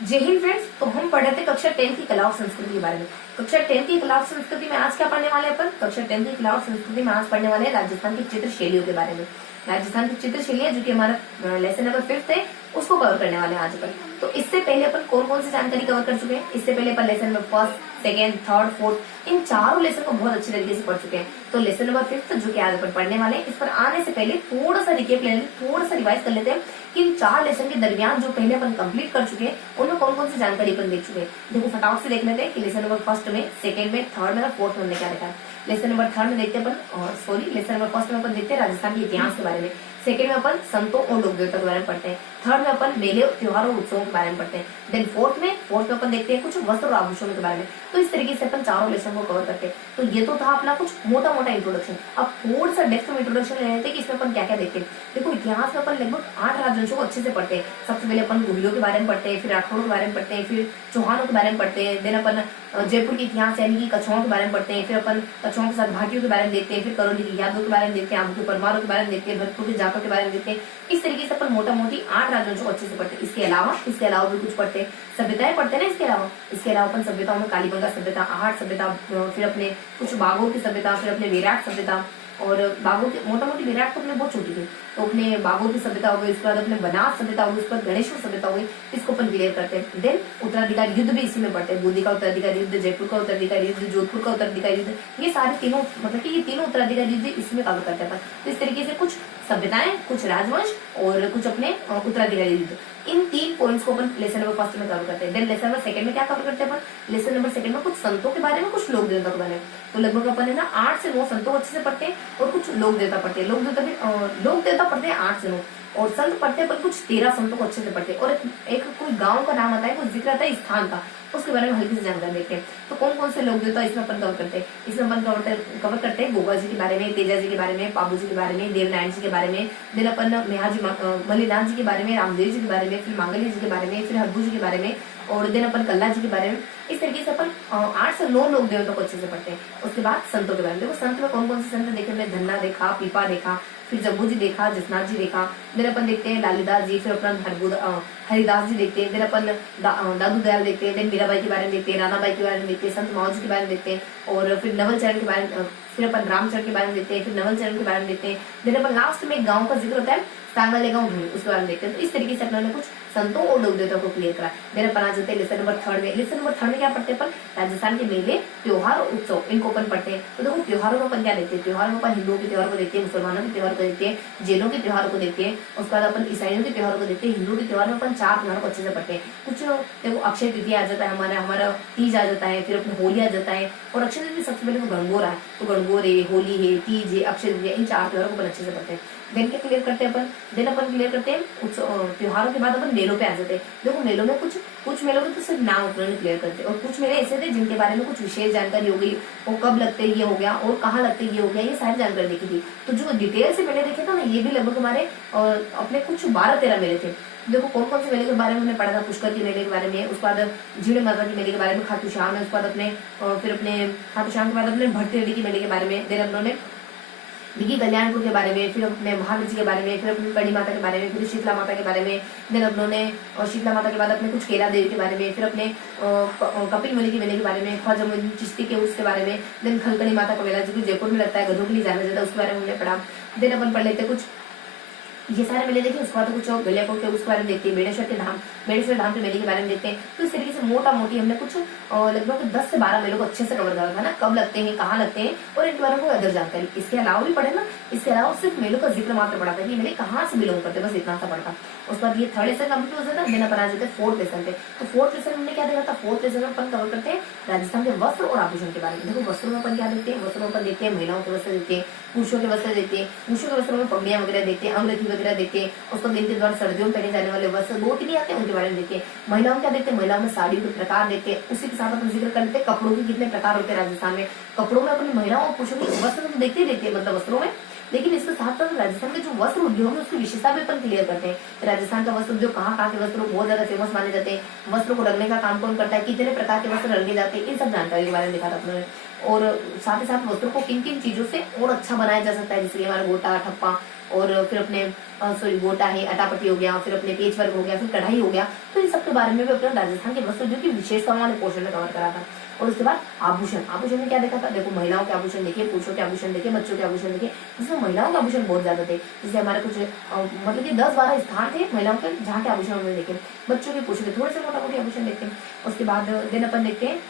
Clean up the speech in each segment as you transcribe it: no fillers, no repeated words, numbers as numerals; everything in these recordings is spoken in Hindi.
जय हिंद फ्रेंड्स। तो हम पढ़ रहे थे कक्षा 10 की कला और संस्कृति के बारे में। कक्षा 10 की कला और संस्कृति में आज क्या पढ़ने वाले हैं अपन? कक्षा 10 की कला और संस्कृति में आज पढ़ने वाले हैं राजस्थान की चित्र शैलियों के बारे में। राजस्थान की चित्र शैलियां जो कि हमारा लेसन नंबर 5 है, उसको कवर करने वाले हैं आज अपन। तो इससे पहले अपन कौन कौन सी जानकारी कवर कर चुके हैं? इससे पहले अपन लेसन नंबर 1, 2, 3, 4 इन चारों लेसन को बहुत अच्छे तरीके से पढ़ चुके हैं। तो लेसन नंबर 5 जो कि आज अपन पढ़ने वाले हैं, इस पर आने से पहले थोड़ा सा रिकेप ले लेते, थोड़ा सा रिवाइज कर लेते हैं कि इन 4 लेसन के दरमियान जो पहले अपन कंप्लीट कर चुके हैं उनमें कौन कौन सी जानकारी अपन देख चुके हैं। देखो फटाफट से देख लेते हैं कि लेसन नंबर 1 में, 2 में, 3 में और 4 में हमने क्या देखा है। लेसन नंबर 3 में देखते हैं अपन लेसन नंबर 1 में अपन देखते हैं राजस्थान के इतिहास के बारे में। 2 में अपन संतों और लोक देवता के बारे में पढ़ते हैं। 3 में अपन मेले, त्योहारों और उत्सवों के बारे में पढ़ते हैं। देन 4th में अपन देखते हैं कुछ वस्त्र और आभूषणों के बारे में। तो इस तरीके से अपन चारों लेसन को कवर करते हैं। तो ये तो था अपना कुछ मोटा मोटा इंट्रोडक्शन। अब थोड़ा सा डेप्थ में इंट्रोडक्शन ले लेते हैं कि इसमें अपन क्या क्या देखते हैं। देखो इतिहास में अपन लगभग 8 राजवंशों को अच्छे से पढ़ते हैं। सबसे पहले अपन गुहिलों के बारे में पढ़ते हैं, फिर राठौड़ों के बारे में पढ़ते हैं, फिर चौहानों के बारे में पढ़ते हैं। देन अपन जयपुर के इतिहास यानी कि कछुओं के बारे में पढ़ते हैं। फिर अपन कछुओं के साथ भाटियों के बारे में देखते हैं, फिर करौली की यादों के बारे में देखते हैं, आम के परमारों के बारे में देखते हैं, भरतपुर के जाटों के बारे में देखते हैं। इस तरीके से अपन मोटा मोटी 8 राज्यों को अच्छे से पढ़ते हैं। इसके अलावा भी कुछ पढ़ते हैं, सभ्यताएं पढ़ते हैं ना। इसके अलावा अपन सभ्यताओं में कालीबंगा सभ्यता, आहट सभ्यता, फिर अपने कुछ बागों की सभ्यता, फिर अपने विराट सभ्यता और बागों की मोटा मोटी विराट तो अपने बहुत छोटी थी, तो अपने बागों की सभ्यता हो गई, उसके बाद अपने बनास सभ्यता हो गई, उसके बाद गणेश्वर सभ्यता हो गई। इसको अपन क्लियर करते हैं। देन उत्तराधिकारी युद्ध भी इसी में पढ़ते हैं। बूंदी का उत्तराधिकारी युद्ध, जयपुर का उत्तराधिकारी युद्ध, जोधपुर का उत्तराधिकारी युद्ध, ये सारे तीनों मतलब कि ये तीनों उत्तराधिकारी युद्ध इसमें कवर करते हैं। तो इस तरीके से कुछ सभ्यताएं, कुछ राजवंश और कुछ अपने उत्तराधिकारी युद्ध, इन 3 पॉइंट्स को अपन लेसन नंबर 1 में कवर करते हैं। देन लेसन नंबर 2 में क्या कवर करते हैं अपन? लेसन नंबर 2 में कुछ संतों के बारे में, कुछ लोक देवता के बारे में। तो लगभग अपन है ना 8 से 9 संतों को अच्छे से पढ़ते हैं और कुछ लोक देवता पढ़ते हैं। लोक देवता पढ़ते हैं 8 से 9 और संत पढ़ते हैं पर कुछ 13 संतों को अच्छे से पढ़ते हैं। और एक कोई गांव का नाम आता है, कोई जिक्र आता है स्थान का, उसके बारे में हल्की से जानकारी देखते हैं। तो कौन कौन से लोक देवता इसमें अपन कवर करते हैं? इसमें अपन कवर करते हैं गोगा जी के बारे में, तेजा जी के बारे में, पाबू जी के बारे में, देवनारायण जी के बारे में। देन अपन मल्लीनाथ जी के बारे में, रामदेव जी के बारे में, फिर मांगल्य जी के बारे में, फिर हरबू जी के बारे में और देन अपन कल्ला जी के बारे में। इस तरीके से अपन 8 से 9 लोक देवताओं को अच्छे से पढ़ते हैं। उसके बाद संतों के बारे में देखो, संत में कौन कौन से संत देखे? हमने धन्ना देखा, पीपा देखा, फिर जम्बू जी देखा, जसनाथ जी देखा। देन अपन देखते हैं लालीदास जी, फिर अपना हरिदास जी देखते हैं। देन अपन दादू दयाल देखते हैं। देन मीराबाई के बारे में देखते हैं, रानाबाई के बारे में देखते हैं, संत माओ जी के बारे में देखते हैं और फिर नवल चरण के बारे में, फिर अपन रामचरण के बारे में देखते हैं, फिर नवल चरण के बारे में देखते हैं। देन अपन लास्ट में एक गाँव का जिक्र होता है, सांगले गाँव, उसके बारे में देखते हैं। तो इस तरीके से अपने कुछ संतों और लोक देवताओं को क्लियर करा। देन अपन आ जाते हैं लेसन नंबर 3 में। लेसन नंबर 3 में क्या पढ़ते हैं अपन? राजस्थान के मेले, त्योहार और उत्सव, इनको अपन पढ़ते हैं। तो देखो त्योहारों में अपन क्या देखते हैं? त्योहारों में अपन हिंदुओं के त्योहार को देखते हैं, मुसलमानों के त्योहार को देखते हैं, जैनों के त्योहारों को देखते हैं। उसके बाद अपन ईसाइयों के त्योहारों को देखते हैं। हिंदुओं के त्योहार में अपन 4 त्योहारों को अच्छे से पढ़ते हैं। कुछ देखो अक्षय तृतीया आ जाता है, हमारा तीज आ जाता है, फिर अपने होली आ जाता है और अक्षय तृतीया सबसे पहले तो गणगौर है। तो गणगौर है, होली है, तीज है, अक्षय तृतीया, इन 4 त्योहारों को अपन अच्छे से पढ़ते हैं। दिन के क्लियर करते हैं अपन। दिन अपन क्लियर करते हैं त्योहारों के बाद अपन मेलों पे आ जाते हैं। देखो मेलों में कुछ मेलों के तो सिर्फ नाम उन्होंने क्लियर करते हैं और कुछ मेले ऐसे थे जिनके बारे में कुछ विशेष जानकारी हो गई, वो कब लगते ये हो गया और कहाँ लगते ये हो गया, ये सारी जानकारी देखी थी। तो जो डिटेल से मेले देखे थे ना, ये भी लगभग हमारे अपने कुछ 12-13 मेले थे। देखो कौन कौन से मेले के बारे में हमने पढ़ा था? पुष्कर के मेले के बारे में, उसके बाद झीड़े माता के मेले के बारे में, खाटू श्याम है, उसके बाद अपने फिर अपने खाटू श्याम के बाद अपने भरतेड़ी के मेले के बारे में, देन उन्होंने दिघी कल्याणपुर के बारे में, फिर अपने महावीर जी के बारे में, फिर अपनी बड़ी माता के बारे में, फिर शीतला माता के बारे में। देन उन्होंने शीतला माता के बाद अपने कुछ केला देवी के बारे में, फिर अपने कपिल मुनि के मेले के बारे में, ख्वाजा मोइनुद्दीन चिश्ती के उसके बारे में। देन खलकड़ी माता का मेला जो कि जयपुर में लगता है, गधों के लिए जाना जाता है, उसके बारे में हमने पढ़ा। देन अपन पढ़ लेते कुछ ये सारे मेले देखे। उसके बाद कुछ गलियाकोट के उसके बारे में देखते हैं, बेड़ेश्वर धाम के मेले के बारे में देखते हैं। तो इस तरीके से मोटा मोटी हमने कुछ लगभग 10 से 12 मेलों को अच्छे से कवर करा था ना, कब लगते हैं, कहाँ लगते हैं और इनके बारे में कोई अदर जानकारी। इसके अलावा भी पढ़े ना, इसके अलावा सिर्फ मेलों का जिक्र मात्र पढ़ा था कि मेले कहाँ से बिलोंग करते, बस इतना सा पढ़ा। उसके बाद ये 3rd लेसन कंप्लीट हो जाता है। देन अपन आ जाते हैं 4th लेसन पे। तो 4th लेसन हमने क्या देखा था? 4th लेसन में अपन कवर करते हैं राजस्थान के वस्त्र और आभूषण के बारे में। देखो वस्त्रों में अपन क्या देखते हैं? वस्त्रों में अपन देखते हैं महिलाओं के वस्त्र देखते हैं, पुरुषों के वस्त्र देखते हैं। पुरुषों के वस्त्रों में पगड़ियां वगैरह देखते हैं, अंगरखी वगैरह देखते हैं। उसको दिन के दौरान सर्दियों में पहने जाने वाले वस्त्र 2-3 आते हैं, उनके बारे में देखते हैं। महिलाओं क्या देखते हैं? महिलाओं में साड़ियों के प्रकार देखते हैं। उसी के साथ अपन जिक्र कर लेते हैं कपड़ों के कितने प्रकार होते हैं राजस्थान में। कपड़ों में अपनी महिलाओं और पुरुषों के वस्त्र तो देखते ही देखते हैं, मतलब वस्त्रों में, लेकिन इसके साथ साथ राजस्थान के जो वस्त्र उद्योग है उसकी विशेषता भी अपन क्लियर करते हैं। राजस्थान का वस्त्र उद्योग कहाँ के वस्त्रों बहुत ज्यादा फेमस माने जाते हैं, वस्त्रों को रंगने का काम कौन करता है, कितने प्रकार के वस्त्र रंगे जाते हैं, इन सब जानकारी के बारे में देखा था अपने। और साथ ही साथ वस्त्रों को किन किन चीजों से और अच्छा बनाया जा सकता है, जैसे हमारा गोटा, ठप्पा और फिर अपने सॉरी गोटा है, अटापट्टी हो गया, फिर अपने पेच वर्क हो गया, फिर कढ़ाई हो गया। तो इन सब के बारे में भी अपने राजस्थान के वस्त्र जो की विशेषताओं वाले पोर्शन में कवर करा था। और उसके बाद आभूषण, आभूषण में क्या देखा था, देखो महिलाओं के आभूषण देखे, पुरुषों के आभूषण देखे, बच्चों के आभूषण देखे। जिसमें महिलाओं के आभूषण बहुत ज्यादा थे, जैसे हमारे कुछ मतलब कि 10-12 स्थान थे महिलाओं के जहाँ के आभूषण हमने देखे। बच्चों के पुरुषों के थोड़े से मोटा मोटी आभूषण देखते हैं। उसके बाद दिन अपन देखते हैं,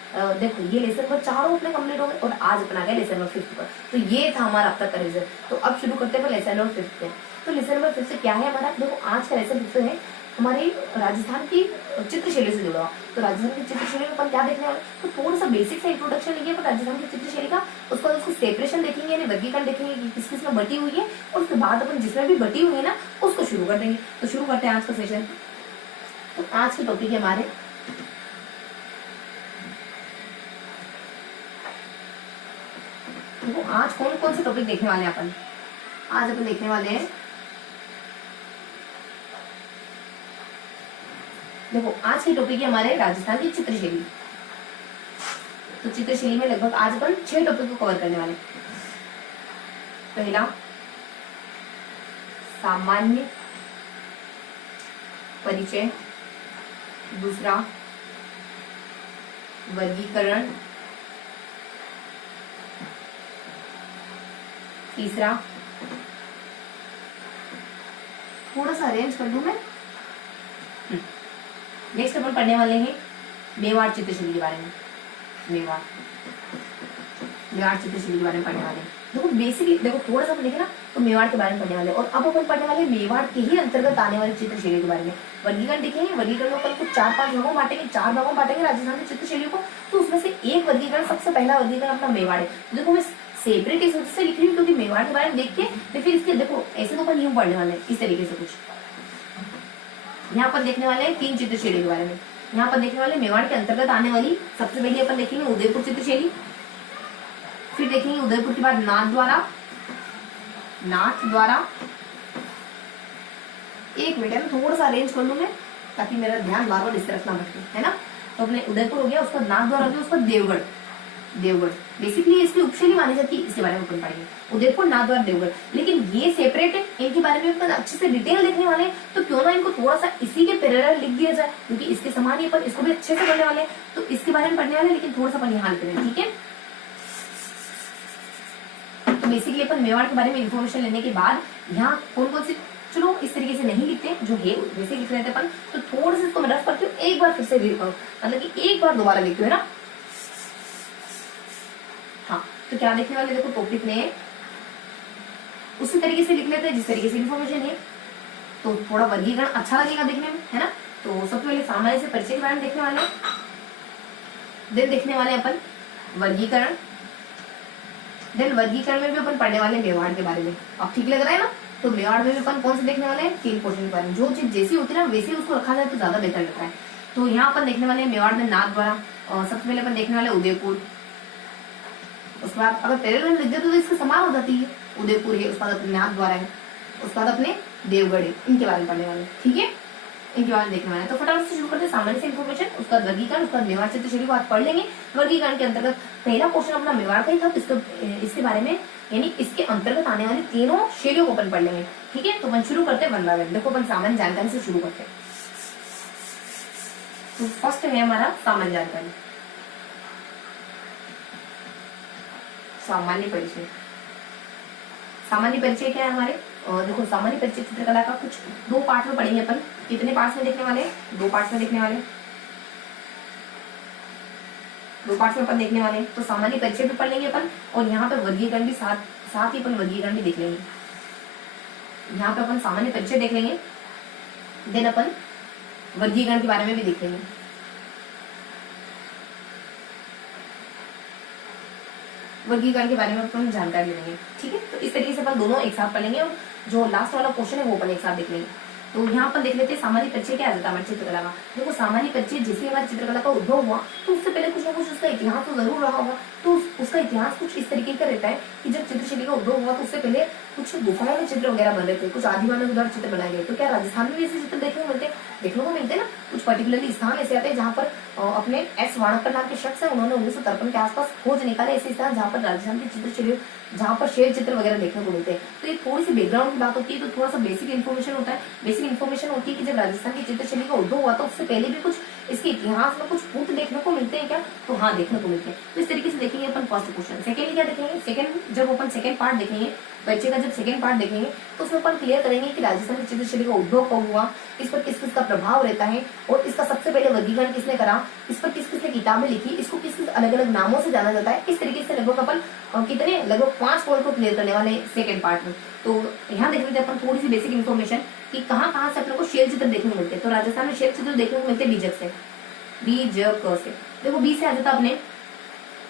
देखो ये लेसन पर चारों अपने कंप्लीट हो गए और आज अपना गया लेसन नंबर 5 पर। तो ये था हमारा अब तक का रिजल्ट। तो अब शुरू करते हैं लेसन नंबर 5 पे। तो लेसन नंबर 5 से क्या है हमारा, देखो आज का लेसन 5 है हमारी राजस्थान की चित्रशैली से जुड़ा हुआ। तो राजस्थान की चित्रशैली में अपन क्या देखने वाले, तो थोड़ा सा बेसिक सा इंट्रोडक्शन लेंगे पर राजस्थान की चित्रशैली का। उसके बाद उसकी सेपरेशन देखेंगे, यानी वर्गीकरण देखेंगे कि किस किस में बटी हुई है। और उसके बाद अपन जिसमें भी बटी हुई है ना उसको शुरू कर देंगे। तो शुरू करते हैं आज का सेशन। तो आज के टॉपिक है हमारे देखो आज कौन कौन से टॉपिक देखने वाले हैं अपन। आज अपन देखने वाले हैं, देखो आज की टॉपिक है हमारे राजस्थान की चित्रशैली। तो चित्रशैली में लगभग आज अपन 6 टॉपिक को कवर करने वाले। पहला सामान्य परिचय, दूसरा वर्गीकरण, तीसरा थोड़ा सा अरेंज कर दूं मैं। नेक्स्ट अपन पढ़ने वाले हैं मेवाड़ चित्रशैली के बारे में। मेवाड़ चित्रशैली के बारे में पढ़ने वाले हैं। देखो बेसिकली देखो थोड़ा सा देखे ना तो मेवाड़ के बारे में पढ़ने वाले। और अब अपन पढ़ने वाले मेवाड़ के ही अंतर्गत आने वाली चित्रशैली के बारे में। वर्गीकरण देखेंगे, वर्गीकरण में अपन कुछ 4-5 भागों बांटेंगे, 4 भागों बांटेंगे राजस्थान की चित्रशैली को। तो उसमें से एक वर्गीकरण, सबसे पहला वर्गीकरण अपना मेवाड़ है। देखो मैं सेपरेट इस वजह से लिख रही हूँ क्योंकि मेवाड़ के बारे में देख के फिर इसके देखो ऐसे तो अपन यूं पढ़ने वाले हैं इस तरीके से कुछ। यहाँ पर देखने वाले हैं 3 चित्रशैली के बारे में। यहाँ पर देखने वाले मेवाड़ के अंतर्गत आने वाली सबसे पहले अपन देखेंगे उदयपुर चित्रशैली, फिर देखेंगे उदयपुर के बाद नाथ द्वारा। एक मिनट है, थोड़ा सा अरेंज कर लूं मैं ताकि मेरा ध्यान बार बार इस तरफ ना भटके, है ना। तो अपने उदयपुर हो गया, उसका नाथ द्वारा हो गया, उसका देवगढ़। बेसिकली इसकी उपशैली मानी जाती है, इसके बारे में अपन पढ़ेंगे उदयपुर, नाथद्वार, देवगढ़। लेकिन ये सेपरेट है, इनके बारे में अपन अच्छे से डिटेल देखने वाले हैं। तो क्यों ना इनको थोड़ा सा इसी के पैरेलल लिख दिया जाए, क्योंकि इसके समान ही अपन इसको भी अच्छे से पढ़ने वाले हैं। तो इसके बारे में पढ़ने वाले, लेकिन थोड़ा सा अपन यहाँ लिख रहे हैं, ठीक है। तो बेसिकली अपन मेवाड़ के बारे में इन्फॉर्मेशन लेने के बाद यहाँ कौन कौन सी, चलो इस तरीके से नहीं लिखते जो है वैसे लिख रहे थे अपन। तो थोड़ा सा इसको मैं रफ करती हूँ, एक बार फिर से मतलब कि एक बार दोबारा लिखती हूँ, है ना। हाँ, तो क्या देखने वाले, देखो टॉपिक में उसी तरीके से लिख लेते हैं जिस तरीके से इन्फॉर्मेशन है। तो थोड़ा वर्गीकरण अच्छा लगेगा देखने में, है ना। तो सबसे पहले सामान्य से परिचय के बारे में देखने वाले हैं, देन देखने वाले अपन वर्गीकरण, देन वर्गीकरण में भी अपन पढ़ने वाले मेवाड़ के बारे में। अब ठीक लग रहा है ना। तो मेवाड़ में भी अपन कौन से देखने वाले हैं, 3 पोर्शन के बारे में। जो चीज जैसी होती है ना वैसे उसको रखा जाए तो ज्यादा बेहतर लगता है। तो यहाँ अपन देखने वाले हैं मेवाड़ में नाथ द्वारा। सबसे पहले अपन देखने वाले उदयपुर, उसके बाद अगर पैरेलल लिख देते तो इसके समान हो जाती है। उदयपुर है, उसके बाद अपने नाथ द्वारा है, उसके बाद अपने देवगढ़ है। इनके बारे में पढ़ने वाले, ठीक है, इनके बारे में देखने वाले। तो फटाफट से शुरू करते हैं सामान्य से इन्फॉर्मेशन, उसका वर्गीकरण, उसका मेवाड़ चित्रशैली को आज पढ़ लेंगे। वर्गीकरण के अंतर्गत पहला क्वेश्चन अपना मेवाड़ का ही था, तो इसके बारे में यानी इसके अंतर्गत आने वाली तीनों शैलियों को अपन पढ़ लेंगे, ठीक है। तो अपन शुरू करते हैं 1 बाय 1। देखो अपन सामान्य जानकारी से शुरू करते हैं। तो फर्स्ट है हमारा सामान्य जानकारी, सामान्य परिचय। सामान्य परिचय क्या है हमारे, देखो सामान्य परिचय चित्रकला का कुछ 2 पार्ट में पढ़ेंगे अपन। कितने पार्ट्स में देखने वाले, 2 पार्ट्स में देखने वाले, 2 पार्ट्स में अपन देखने वाले। तो सामान्य परिचय भी पढ़ लेंगे अपन, और यहाँ पे वर्गीकरण भी साथ ही अपन वर्गीकरण भी देख लेंगे। यहाँ पे अपन सामान्य परिचय देख लेंगे, देन अपन वर्गीकरण के बारे में भी देख लेंगे। वर्गीकरण के बारे में अपन जानकारी लेंगे, ठीक है। तो इस तरीके से अपन दोनों एक साथ पढ़ेंगे, और जो लास्ट वाला क्वेश्चन है वो अपन एक साथ देख लेंगे। तो यहाँ अपन देख लेते हैं सामान्य परिचय क्या है हमारी चित्रकला का। देखो सामान्य परिचय जैसे हमारी चित्रकला का उद्भव हुआ तो उससे पहले कुछ ना कुछ उसका इतिहास तो जरूर रहा होगा। तो उसका इतिहास कुछ इस तरीके का रहता है कि जब चित्रशैली का उद्भव हुआ तो उससे पहले कुछ गुफाओं में चित्र वगैरह बन रहे थे, कुछ आदिमानव द्वारा चित्र बनाए गए। तो क्या राजस्थान में भी ऐसे चित्र देखने को मिलते हैं ना। कुछ पर्टिकुलरली स्थान ऐसे आते हैं जहाँ पर अपने एस वाणकर नाम के शख्स है, उन्होंने 1953 के आसपास खोज निकाले ऐसे स्थान जहाँ पर राजस्थान की चित्रशैली जहाँ पर शेर चित्र वगैरह देखने को मिलते हैं। तो ये थोड़ी सी बैकग्राउंड की बात होती है, तो थोड़ा सा बेसिक इन्फॉर्मेशन होता है। बेसिक इन्फॉर्मेशन होती है कि जब राजस्थान की चित्रशैली का उद्भव हुआ था उससे पहले भी कुछ इसके इतिहास में कुछ पुट देखने को मिलते हैं क्या, तो हाँ देखने को मिलते हैं। तो इस तरीके से देखेंगे अपन फर्स्ट क्वेश्चन। सेकेंड क्या देखेंगे, सेकंड जब अपन सेकंड पार्ट देखेंगे बच्चे का, जब सेकंड पार्ट देखेंगे तो उसमें अपन क्लियर करेंगे कि राजस्थान की चित्रशैली का उद्भव कब हुआ, इस पर किस किस का प्रभाव रहता है, और इसका सबसे पहले वर्गीकरण किसने करा, इस पर किस किसने किताबें लिखी, इसको किस किस अलग अलग नामों से जाना जाता है। इस तरीके से लगभग अपन कितने लगभग 5 पॉइंट को क्लियर करने वाले सेकंड पार्ट में। तो यहाँ देख लेते हैं अपन थोड़ी सी बेसिक इन्फॉर्मेशन कि कहाँ कहाँ से अपने को शेर चित्र देखने को मिलते हैं। तो राजस्थान में शेर चित्र देखने को मिलते हैं बीजक से, बीजक से। देखो बी से आ जाता अपने,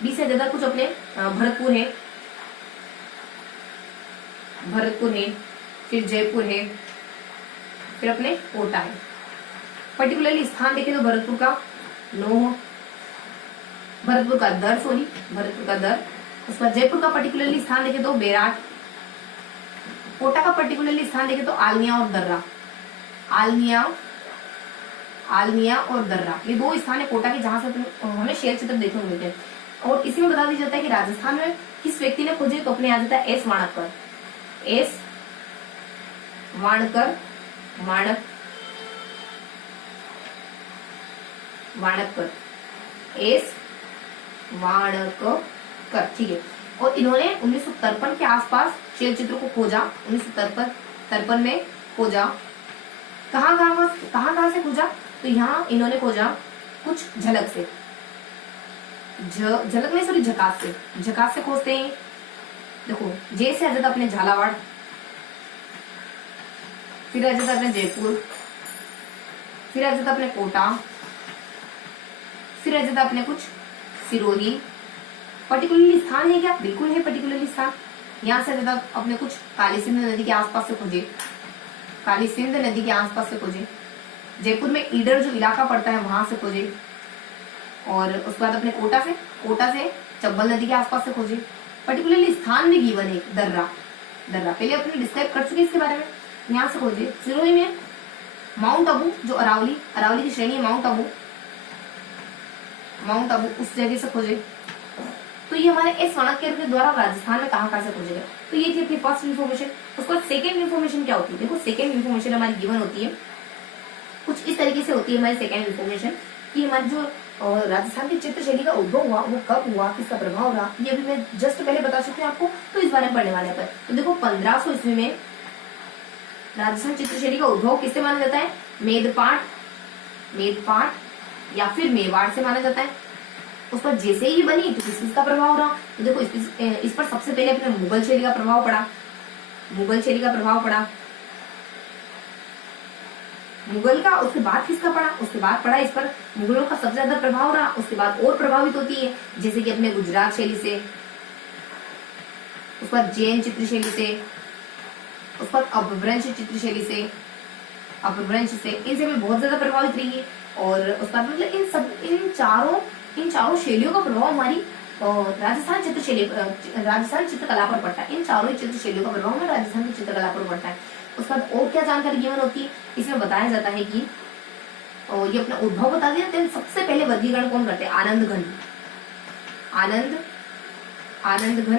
बी से आ जाता कुछ अपने भरतपुर है, भरतपुर है, फिर जयपुर है, फिर अपने कोटा है। पर्टिकुलरली स्थान देखें तो भरतपुर का नोह, भरतपुर का दर, सॉरी भरतपुर का दर। उसके बाद जयपुर का पर्टिकुलरली स्थान देखें तो बेराट, कोटा का पर्टिकुलरली स्थान देखें तो आलनिया और दर्रा, आलनिया, आलनिया और दर्रा, ये 2 स्थान है कोटा के जहां से हमें शेर चित्र देखने को मिलते हैं। और इसी में बता दिया जाता है कि राजस्थान में किस व्यक्ति ने खोजे, तो अपने आ जाता है एस वाणकर, एस वाणकर, वाणकर, एस वाणकर, ठीक है। और इन्होंने 1953 के आसपास शेर चित्र को खोजा, 1953 में खोजा। कहाँ से खोजा, तो यहाँ इन्होंने खोजा कुछ झलक से, झलक नहीं सॉरी झकास से खोजते हैं। देखो जे से आ जाता अपने झालावाड़, फिर आ जाता अपने जयपुर, फिर आ जाता अपने कोटा, फिर आ जाता अपने कुछ सिरोही। पर्टिकुलरली स्थान है क्या, बिल्कुल है पर्टिकुलरली स्थान। यहाँ से आ जाता अपने कुछ काली सिंध नदी के आसपास से खोजे, काली सिंध नदी के आसपास से खोजे। जयपुर में ईडर जो इलाका पड़ता है वहां से खोजे। और उसके बाद अपने कोटा से चंबल नदी के आसपास से खोजे। पर्टिकुलरली स्थान में गिवन है दर्रा, पहले अपने डिस्क्राइब कर चुके इसके बारे में, यहाँ से खोजे। सिरोही में माउंट आबू, जो अरावली की श्रेणी है, माउंट आबू उस जगह से खोजे। तो ये हमारे एस वाणकर के द्वारा राजस्थान में कहाँ से खोजे गए। तो ये थी अपनी फर्स्ट इन्फॉर्मेशन। उसके बाद सेकेंड इन्फॉर्मेशन क्या होती है, देखो सेकेंड इन्फॉर्मेशन हमारी गिवन होती है कुछ इस तरीके से होती है हमारी सेकेंड इन्फॉर्मेशन कि हमारी जो राजस्थान की चित्रशैली का उद्भव हुआ वो कब हुआ, किसका प्रभाव रहा, ये अभी मैं जस्ट पहले बता चुकी हूँ आपको। तो इस बारे में पढ़ने वाले हैं। तो देखो 1500 ईस्वी में राजस्थान चित्रशैली का उद्भव किससे माना जाता है, मेदपाट या फिर मेवाड़ से माना जाता है। उस पर जैसे ही बनी तो किसका प्रभाव रहा, तो देखो इस पर सबसे पहले अपने मुगल शैली का प्रभाव पड़ा, मुगल का। उसके बाद किसका पड़ा, उसके बाद पड़ा इस पर मुगलों का सबसे ज्यादा प्रभाव रहा। उसके बाद और प्रभावित होती है जैसे कि अपने गुजरात शैली से, उसके बाद जैन चित्रशैली से, उसके बाद अपभ्रंश चित्रशैली से, इनसे भी बहुत ज्यादा प्रभावित रही है। और उसके बाद मतलब इन चारों शैलियों का प्रभाव हमारी राजस्थान चित्रकला पर पड़ता है। इन चारों चित्रशैलियों का प्रभाव हमारी राजस्थान की चित्रकला पर पड़ता है। उसके बाद और क्या जानकारी गिवन होती है, इसमें बताया जाता है कि ये अपना उद्भव बता दिया। तो सबसे पहले वर्गीकरण कौन करते हैं, आनंद घन।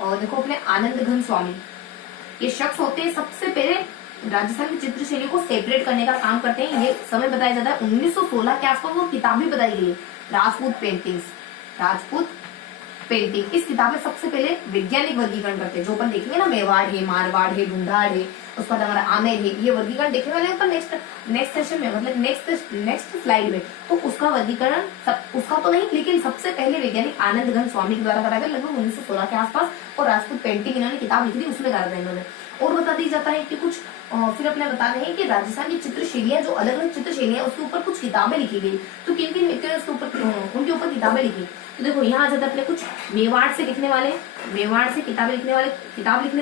और देखो अपने आनंद घन स्वामी, ये शख्स होते हैं सबसे पहले राजस्थान की चित्रशैली को सेपरेट करने का काम करते हैं। ये समय बताया जाता है 1916 के आसपास। वो किताब भी बताई गई है राजपूत पेंटिंग। इस किताब में सबसे पहले वैज्ञानिक वर्गीकरण करते हैं, जो अपन देखेंगे ना, मेवाड़ है, मारवाड़ है, ढूंढाड़ है, उसके बाद हमारा आमेर है। ये वर्गीकरण देखने वाले अपन नेक्स्ट सेशन में, मतलब नेक्स्ट स्लाइड में। तो उसका वर्गीकरण उसका तो नहीं, लेकिन सबसे पहले वैज्ञानिक आनंद घन स्वामी के द्वारा कराया गया लगभग 1916 के आसपास। और राजपूत पेंटिंग इन्होंने किताब लिखी थी, उसमें करा था इन्होंने। और बता दी जाता है कि कुछ फिर अपने बता रहे हैं कि राजस्थान की चित्रशैलियां जो अलग अलग चित्रशैलियां उसके ऊपर कुछ किताबें लिखी गई। तो किन किन व्यक्तियों ने उनके ऊपर किताबें लिखी। तो देखो यहाँ आ जाता है अपने कुछ मेवाड़ से किताब लिखने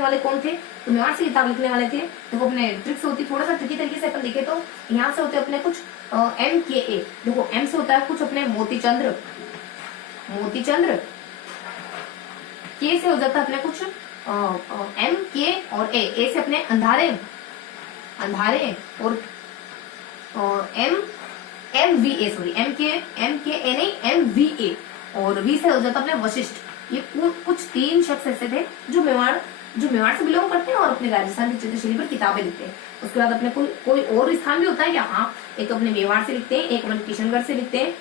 वाले कौन थे, तो मेवाड़ से किताब लिखने वाले थे। देखो अपने ट्रिक्स होती, थोड़ा सा ट्रिकी तरीके से अपन देखे तो यहाँ से होते अपने कुछ MKA। देखो M से होता है कुछ अपने मोतीचंद्र, K से हो जाता है अपने कुछ MK और A से अपने अंधारे, और MVA, सॉरी MKA नहीं MVA। और V से हो जाता अपने वशिष्ठ, ये कुछ 3 शख्स ऐसे थे जो मेवाड़ से बिलोंग करते हैं और अपने राजस्थान की चित्रशैली पर किताबें लिखते हैं। उसके बाद अपने कोई और स्थान भी होता है क्या? हाँ, एक अपने मेवाड़ से लिखते हैं, एक अपने किशनगढ़ से लिखते हैं।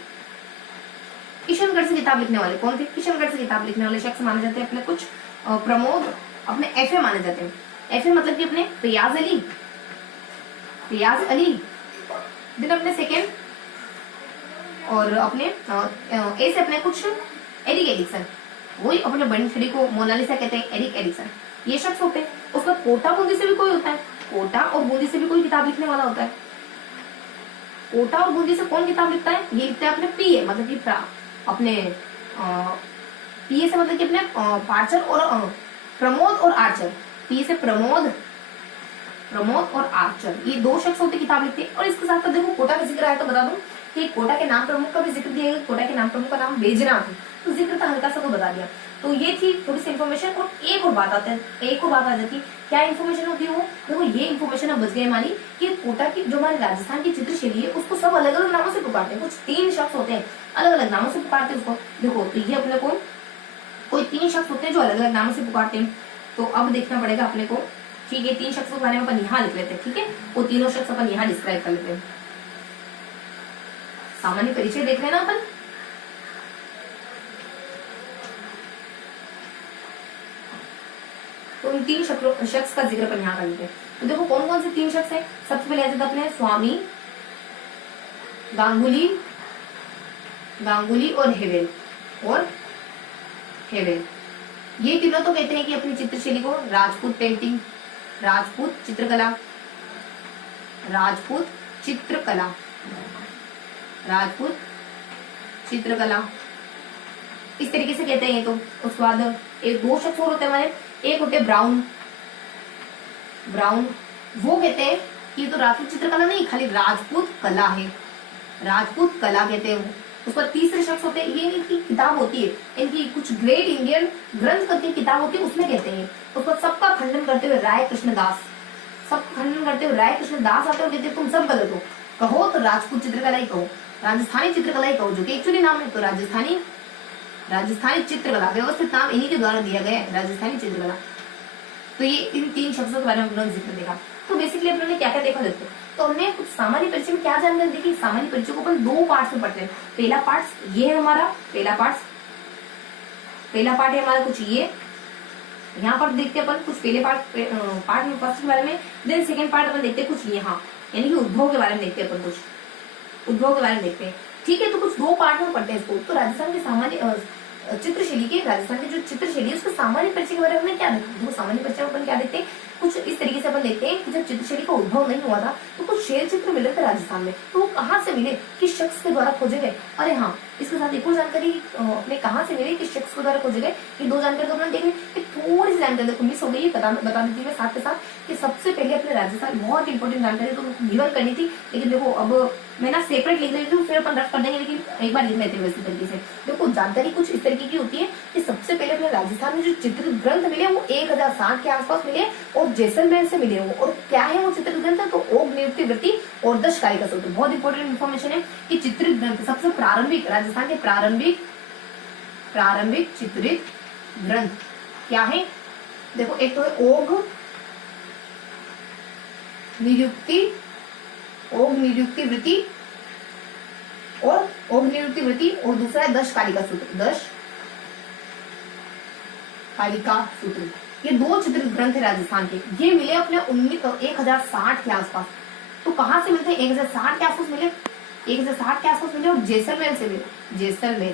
किशनगढ़ से किताब लिखने वाले कौन थे? किशनगढ़ से किताब लिखने वाले शख्स माने जाते हैं अपने कुछ प्रमोद, अपने एफए माने जाते हैं। एफए मतलब कि अपने रियाज अली, दिन अपने सेकेंड, और अपने ए से अपने कुछ एरिक एरिक्सन, वही अपने बड़ी छड़ी को मोनालिसा कहते हैं, एरिक एरिक्सन, ये शख्स होते हैं। उसके बाद कोटा बूंदी से भी कोई होता है, कोटा और बूंदी से भी कोई किताब लिखने वाला होता है। कोटा और बूंदी से कौन किताब लिखता है? ये लिखता है अपने पीए, मतलब कि अपने पीए से मतलब कि अपने पार्चर और प्रमोद और आर्चर। पीए से प्रमोद और आर्चर, ये 2 शख्स होते किताब लिखते हैं। और इसके साथ साथ देखो कोटा का जिक्र आया तो बता दूं कि कोटा के नाम प्रमुख का भी जिक्र दिया गया। कोटा के नाम प्रमुख का नाम बेजरा है, तो जिक्र तो हल्का सा को बता दिया। तो ये थी थोड़ी सी इन्फॉर्मेशन। और एक और बात आ जाती, क्या इन्फॉर्मेशन होती है वो? देखो ये इन्फॉर्मेशन अब बच गए हमारी कि कोटा की जो हमारी राजस्थान की चित्रशैली है उसको सब अलग अलग नामों से पुकारते हैं। कुछ 3 शख्स होते हैं अलग अलग नामों से पुकारते हैं उसको। देखो तो ये अपने को कोई 3 शख्स होते हैं जो अलग अलग नामों से पुकारते हैं। तो अब देखना पड़ेगा अपने को, ठीक है, 3 शख्सों के बारे में अपन यहाँ लिख लेते हैं, ठीक है, वो तीनों शख्स अपन यहाँ डिस्क्राइब कर लेते हैं। सामान्य परिचय देख रहे हैं ना अपन। तो इन 3 शख्स का जिक्र अपन यहाँ कर लेते हैं। तो देखो कौन कौन से 3 शख्स हैं। सबसे पहले आ जाता अपने स्वामी गांगुली और हेवेल। ये तीनों तो कहते हैं कि अपनी चित्रशैली को राजपूत चित्रकला इस तरीके से कहते हैं ये तो। उसके बाद एक 2 शख्स और होते हैं हमारे, एक होते हैं ब्राउन, वो कहते हैं कि ये तो राजपूत चित्रकला नहीं, खाली राजपूत कला है, राजपूत कला कहते हैं वो। उस पर तीसरे शख्स होते हैं, ये इनकी किताब होती है, इनकी कुछ ग्रेट इंडियन ग्रंथ करके किताब होती है, उसमें कहते हैं। उस पर सबका खंडन करते हुए राय कृष्ण दास आते हैं, कहते तुम सब गलत हो, कहो तो राजपूत चित्रकला ही कहो, राजस्थानी चित्रकला ही कहो, जो कि एक्चुअली नाम है तो राजस्थानी चित्रकला, व्यवस्थित नाम इन्हीं के द्वारा दिया गया है, राजस्थानी चित्रकला। तो ये इन 3 शख्सों के बारे में हमने जिक्र देखा। तो बेसिकली अपने क्या क्या देखा देखते, तो हमने कुछ सामान्य परिचय में क्या जानकारी देखी। सामान्य परिचय को अपन 2 पार्ट्स में पढ़ते हैं। पहला पार्ट ये है हमारा, पहला पार्ट है हमारा कुछ ये, यहाँ पर देखते हैं अपन कुछ पहले पार्ट में फर्स्ट के बारे में, देन सेकंड पार्ट अपन देखते हैं कुछ यहाँ, यानी कि उद्भव के बारे में देखते हैं अपन, कुछ उद्भव के बारे में देखते हैं, ठीक है। तो कुछ 2 पार्ट में पढ़ते हैं इसको। तो राजस्थान की चित्रशैली जो चित्रशैली है उसके सामान्य परिचय के बारे में क्या देखते हैं। सामान्य परिचय में अपन क्या देखते हैं, कुछ इस तरीके से अपन देखते हैं कि जब चित्रशैली का उद्भव नहीं हुआ था तो कुछ शेर चित्र मिले थे राजस्थान में, तो वो कहाँ से मिले, किस शख्स के द्वारा खोजे गए। अरे हाँ, इसके साथ एक और जानकारी अपने कहाँ से मिले, किस शख्स के द्वारा खोजे गए, ये 2 जानकारी तो अपने देखें। थोड़ी सी जानकारी मिस हो गई, बता देती हूँ साथ के साथ कि सबसे पहले अपने राजस्थान बहुत इंपॉर्टेंट जानकारी तो गिवन करनी थी, लेकिन देखो अब मैं ना सेपरेट लिख लेती हूँ, फिर अपन रफ कर देंगे, लेकिन एक बार लिख लेते हैं वैसे तरीके से। देखो जानकारी कुछ इस तरीके की होती है कि सबसे पहले अपने राजस्थान में जो चित्र ग्रंथ मिले वो 1060 के आसपास मिले और जैसलमेर से मिले वो। और क्या है वो चित्र ग्रंथ है, तो ओग नियुक्ति वृत्ति और दशकारी का सूत्र। बहुत इंपॉर्टेंट इन्फॉर्मेशन है कि चित्र ग्रंथ सबसे प्रारंभिक, राजस्थान के प्रारंभिक चित्रित ग्रंथ क्या है। देखो एक तो है ओग नियुक्ति वृत्ति और दूसरा है दशकालिका सूत्र। ये 2 चित्र ग्रंथ है राजस्थान के, ये मिले अपने 1060 के आसपास। तो कहाँ से मिलते हैं, 1060 के आसपास मिले, 1060 के आसपास मिले और जैसलमेर से मिले।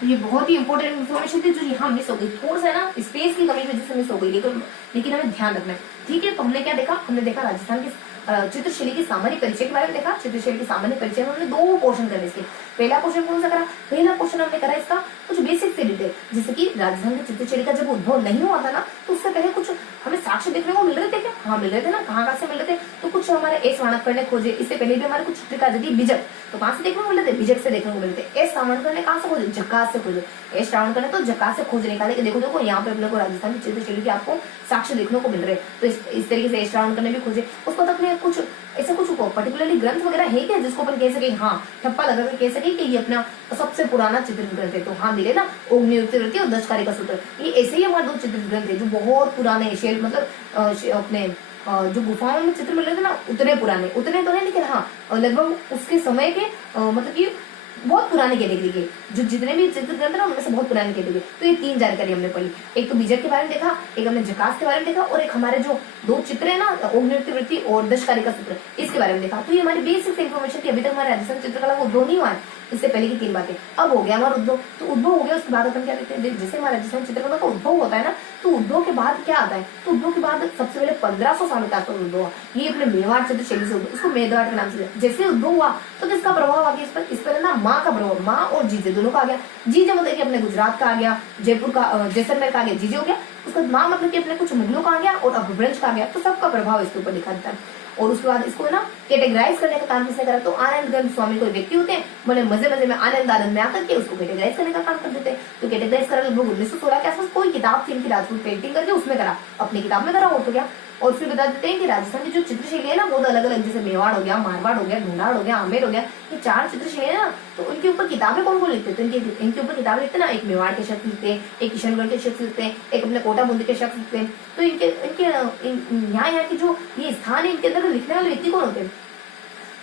तो ये बहुत ही इंपॉर्टेंट इन्फॉर्मेशन थी जो यहाँ मिस हो गई, थोड़ा सा ना स्पेस की कमी की वजह से मिस हो गई, लेकिन हमें ध्यान रखना है, ठीक है। तो हमने क्या देखा, हमने देखा राजस्थान की चित्रशैली की सामान्य परिचय के बारे में देखा। चित्रशैली के सामान्य परिचय में हमने 2 पोर्शन करे इसके। पहला पोर्शन कौन सा करा, पहला पोर्शन हमने करा इसका कुछ बेसिक से डिटेल, जैसे कि राजस्थान की चित्रशैली का जब उद्भव नहीं हुआ था ना तो उससे पहले कुछ हमें साक्ष्य देखने को मिल रहे थे क्या, हाँ मिल रहे थे ना, कहाँ से मिल रहे थे, तो कुछ हमारे एस वाणकर ने खोजे। इससे पहले भी हमारे कुछ चित्रकार थी बिजक, तो कहाँ से देखने को मिल रहे थे, बिजक से देखने को मिल रहे थे। एस रावणकर ने कहाँ से खोजे, जक्का से खोजे। एस रावणकर ने तो जक्का से खोज निकाले कि देखो यहाँ पे अपने को राजस्थान की चित्रशैली के आपको साक्ष्य देखने को मिल रहे, तो इस तरीके से एस रावणकर ने भी खोजे। उसको तक में कुछ ऐसा कुछ पर्टिकुलरली ग्रंथ वगैरह है क्या जिसको अपन कह सके, हाँ ठप्पा लगा कर कह सके कि ये अपना सबसे पुराना चित्रित ग्रंथ है? तो हाँ मिले ना, अग्निहोत्री और दशकारिका सूत्र, ये ऐसे ही हमारे 2 चित्रित ग्रंथ है जो बहुत पुराने है। शेल मतलब अपने जो गुफाओं में चित्र मिल रहे थे ना, उतने पुराने, उतने तो नहीं, लेकिन हाँ लगभग उसके समय के मतलब कि बहुत पुराने कैटेगरी के जो जितने भी चित्र ग्रंथ ना, उनमें से बहुत पुराने कैटेगरी। तो ये 3 जानकारी हमने पढ़ी, एक तो बीजक के बारे में देखा, एक हमने जकास के बारे में देखा, और एक हमारे जो 2 चित्र है ना, अग्निहोत्री वृत्ति और दशकारिका सूत्र, इसके बारे में देखा। तो ये हमारी बेसिक इन्फॉर्मेशन थी। अभी तक हमारे राजस्थान चित्रकला को उद्भव नहीं हुआ है, इससे पहले की 3 बातें। अब हो गया हमारा उद्भव, तो उद्भव हो गया, उसके बाद अपन क्या कहते हैं, जैसे हमारा राजस्थान चित्रकला का उद्भव होता है ना, तो उद्भव के बाद क्या आता है, तो उद्भव के बाद सबसे पहले 1500 साल के आसपास उद्भव हुआ। ये अपने मेवाड़ चित्र शैली से इसको मेवाड़ के नाम से जैसे उद्भव हुआ, तो किसका प्रभाव आ गया इस पर ना, माँ का प्रभाव, माँ और जीजे दोनों का आ गया। जीजे मतलब कि अपने गुजरात का आ गया, जयपुर का जैसलमेर का आ गया, जीजे हो गया। उसके बाद माँ मतलब कि अपने कुछ मुगलों का आ गया और अपभ्रंश का आ गया। तो सबका प्रभाव इसके ऊपर दिखा देता है। और उसके बाद इसको ना कैटेगराइज करने का काम किसने करा, तो आनंद गंज स्वामी कोई व्यक्ति होते हैं, बड़े मजे मजे में आनंद में आकर के उसको कैटेगराइज करने का काम कर देते हैं। तो कैटेगराइज करा लगभग 1916 के आसपास, कोई किताब थी इनकी राजपूत पेंटिंग करके उसमें करा, अपनी किताब में करा हो तो क्या। और फिर बता देते हैं कि राजस्थान की जो चित्रशैली है ना, वो अलग अलग, जैसे मेवाड़ हो गया, मारवाड़ हो गया, ढूंढाड़ हो गया, आमेर हो गया, ये 4 चित्रशैली है ना। तो उनके ऊपर किताबें कौन कौन लिखते हैं, तो इनके ऊपर किताबें लिखते हैं ना, एक मेवाड़ के शख्स लिखते हैं, एक किशनगढ़ के शख्स लिखते हैं, एक अपने कोटा बूंदी के शख्स लिखते हैं। तो इनके यहाँ की जो ये स्थान है, इनके अंदर लिखने वाले व्यक्ति कौन होते हैं,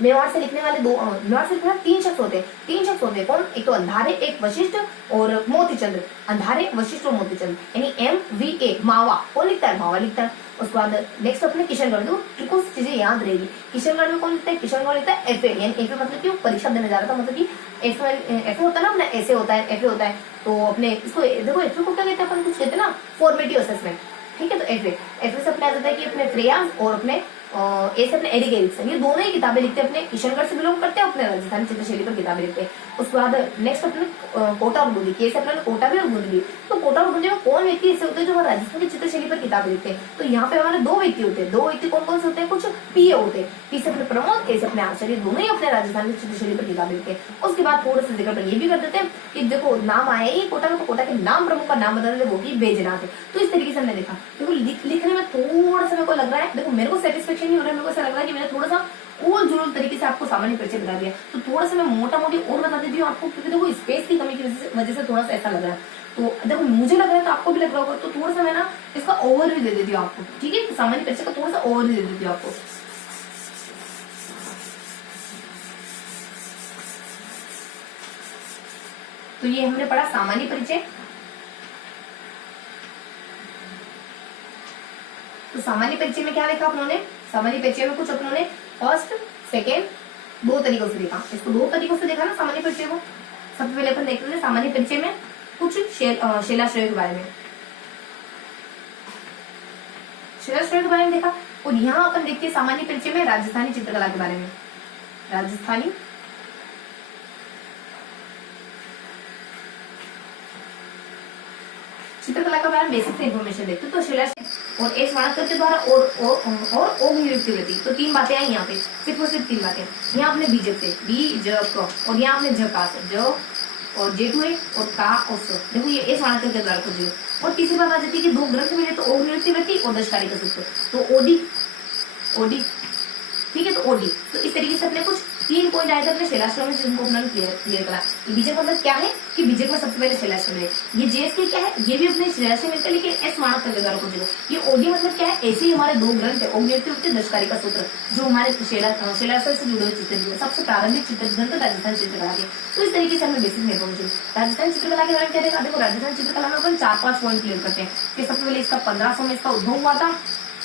मेवाड़ से लिखने वाले मेवाड़ से लिखने वाले 3 शख्स होते हैं। 3 शख्स होते हैं कौन, एक तो अंधारे, एक वशिष्ठ और मोतीचंद्र। अंधारे, वशिष्ठ और मोतीचंद्र, यानी MVA मावा, कौन लिखता है, मावा लिखता है। उसके बाद नेक्स्ट अपने किशनगढ़, तो कुछ चीजें याद रहेगी। किशनगढ़ में कौन लिखता है, किशनगढ़ लिखता है FA, यानी FA मतलब कि परीक्षा देने जा रहा था, मतलब कि FA होता है ना अपना, ऐसे होता है, FA होता है। तो अपने इसको देखो, FA को क्या कहते हैं अपन, कुछ कहते हैं ना फॉर्मेटिव असेसमेंट, ठीक है। तो FA से अपने आ जाता है कि अपने फ्रेयाज और अपने ऐसे अपने एरिक एरिक्सन, ये दोनों ही किताबें लिखते हैं, अपने किशनगढ़ से बिलोंग करते हैं, अपने राजस्थानी चित्रशैली पर किताबें लिखते हैं। उसके बाद नेक्स्ट अपने कोटा और बूंदी, कैसे अपने कोटा भी और बूंदी भी। तो कोटा और बूंदी में कौन व्यक्ति ऐसे होते हैं जो राजस्थान की चित्रशैली पर किताबें लिखते हैं, तो यहाँ पे हमारे 2 व्यक्ति होते हैं। 2 व्यक्ति कौन कौन से होते हैं, कुछ PA होते हैं, पी से अपने प्रमोद, ऐसे अपने आचार्य, दोनों ही अपने राजस्थान की चित्रशैली पर किताबें लिखते हैं। उसके बाद थोड़ा सा जिक्र ये भी कर देते हैं कि देखो नाम आया ही कोटा का, तो कोटा के नाम प्रमुख का नाम बता देते, वो भी बैजनाथ है। तो इस तरीके से हमने देखा। देखो लिखने में थोड़ा सा मेरे को लग रहा है, देखो मेरे को सेटिस्फेक्शन नहीं हो रहा है, मेरे को ऐसा लग रहा है कि मैंने थोड़ा सा और जुड़ल तरीके से आपको सामान्य परिचय बता दिया। तो थोड़ा सा मैं मोटा मोटी और बता देती हूँ आपको, क्योंकि देखो स्पेस की कमी की वजह से थोड़ा सा ऐसा लग रहा है। तो देखो मुझे लग रहा है तो आपको भी लग रहा होगा, तो थोड़ा सा मैं ना इसका ओवरव्यू दे देती हूँ आपको, ठीक है। सामान्य परिचय का थोड़ा सा ओवरव्यू दे देती हूँ आपको। तो ये हमने पढ़ा सामान्य परिचय। तो सामान्य परिचय में क्या देखा अपनों ने, सामान्य परिचय में कुछ अपनों ने फर्स्ट सेकेंड 2 तरीकों से देखा। इसको 2 तरीकों से देखा ना सामान्य परिचय को। सबसे पहले अपन देखते थे सामान्य परिचय में कुछ शिलाश्रय के बारे में, शिलाश्रय के बारे में देखा। और यहाँ अपन देखते हैं सामान्य परिचय में राजस्थानी चित्रकला के बारे में, राजस्थानी चित्रकला का बारे में बेसिक से इन्फॉर्मेशन देखते तो शिलाश्रय और एस वाणकर के द्वारा और अग्निहोत्री वृत्ति। तो 3 बातें आई यहाँ पे, सिर्फ और सिर्फ 3 बातें। यहाँ आपने बीजक से बीजक, और यहाँ आपने झकास ज और J2 है और का और स। देखो ये एस वाणकर के द्वारा खोजे। और तीसरी बात आ जाती है कि 2 ग्रंथ मिले, तो अग्निहोत्री वृत्ति और दशकारिका सूत्र। तो ओडी ठीक है, तो ओडी। तो इस तरीके से अपने कुछ 3 पॉइंट आए थे अपने शिलाश्रम में, जिनको अपना क्लियर करा। बीजक मतलब क्या है कि बीजक में सबसे पहले शिलाश्रम है। ये JS क्या है, ये भी अपने शिलाश्रम मिलता है, लेकिन एस वाणकर के द्वारा खोजे। ये ओडी मतलब क्या है, ऐसे ही हमारे 2 ग्रंथ है, अग्निहोत्री वृत्ति दशकारिका सूत्र, जो हमारे शिलाश्रम से जुड़े हुए चित्र, सबसे प्रारंभिक चित्र ग्रंथ राजस्थान चित्रकला के। तो इस तरीके से हमें बेसिक में पहुंचे। राजस्थान चित्रकला के बारे में क्या देखा, देखो राजस्थान चित्रकला में अपन 4-5 पॉइंट क्लियर करते हैं कि सबसे पहले इसका 1500 में इसका उद्भव हुआ था,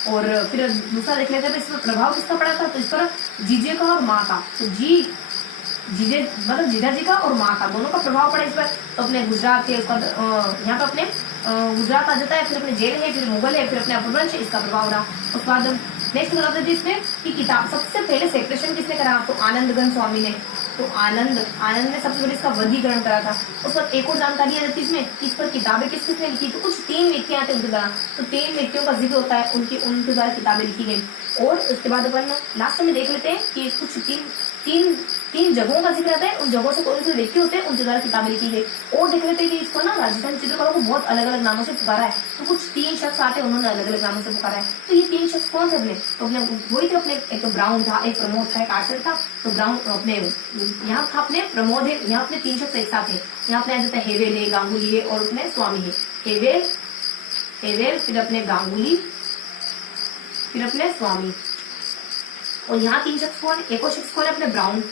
और फिर दूसरा देख लेते हैं इस पर प्रभाव किसका पड़ा था। तो इस पर जीजे का और माँ का, तो जीजे मतलब जीजा जी का और माँ का, दोनों का प्रभाव पड़ा इस पर। तो अपने गुजरात है, उसका यहाँ पे अपने गुजरात आ जाता है, फिर अपने जेल है, फिर मुगल है, फिर अपने अपभ्रंश, इसका प्रभाव रहा। उसके बाद नेक्स्ट बताते थे इसमें कि किताब सबसे पहले सेपरेशन किसने करा, तो आनंदगंज स्वामी ने। तो आनंद ने सबसे पहले इसका वर्गीकरण करा था। उस पर एक और जानकारी आ जाती है इसमें कि इस पर किताबें किस किसने लिखी, तो कुछ 3 व्यक्ति आते हैं उनके द्वारा। तो 3 व्यक्तियों का जिक्र होता है, उनके द्वारा किताबें लिखी गई। और उसके बाद अपन लास्ट में देख लेते हैं कि कुछ तीन तीन जगहों का जिक्र आता है, उन जगहों से कौन से व्यक्ति होते हैं उनके द्वारा किताबें लिखी गई। और देख लेते हैं कि इसको ना राजस्थानी चित्रकला को बहुत अलग अलग नामों से पुकारा है। तो कुछ 3 शख्स आते हैं, उन्होंने अलग अलग नामों से पुकारा है। तो ये 3 शख्स कौन से अपने, तो अपने वही थे अपने, एक तो ब्राउन था, एक प्रमोद था, एक आर्चर था। तो ब्राउन अपने यहाँ था अपने प्रमोद है, यहाँ अपने 3 शख्स एक साथ है। यहाँ अपने आ जाता है हेवेल है, गांगुली है और अपने स्वामी है। हेवेल फिर अपने गांगुली फिर अपने स्वामी। और यहाँ 3 शख्स कौन है, एक और शख्स कौन है अपने ब्राउन।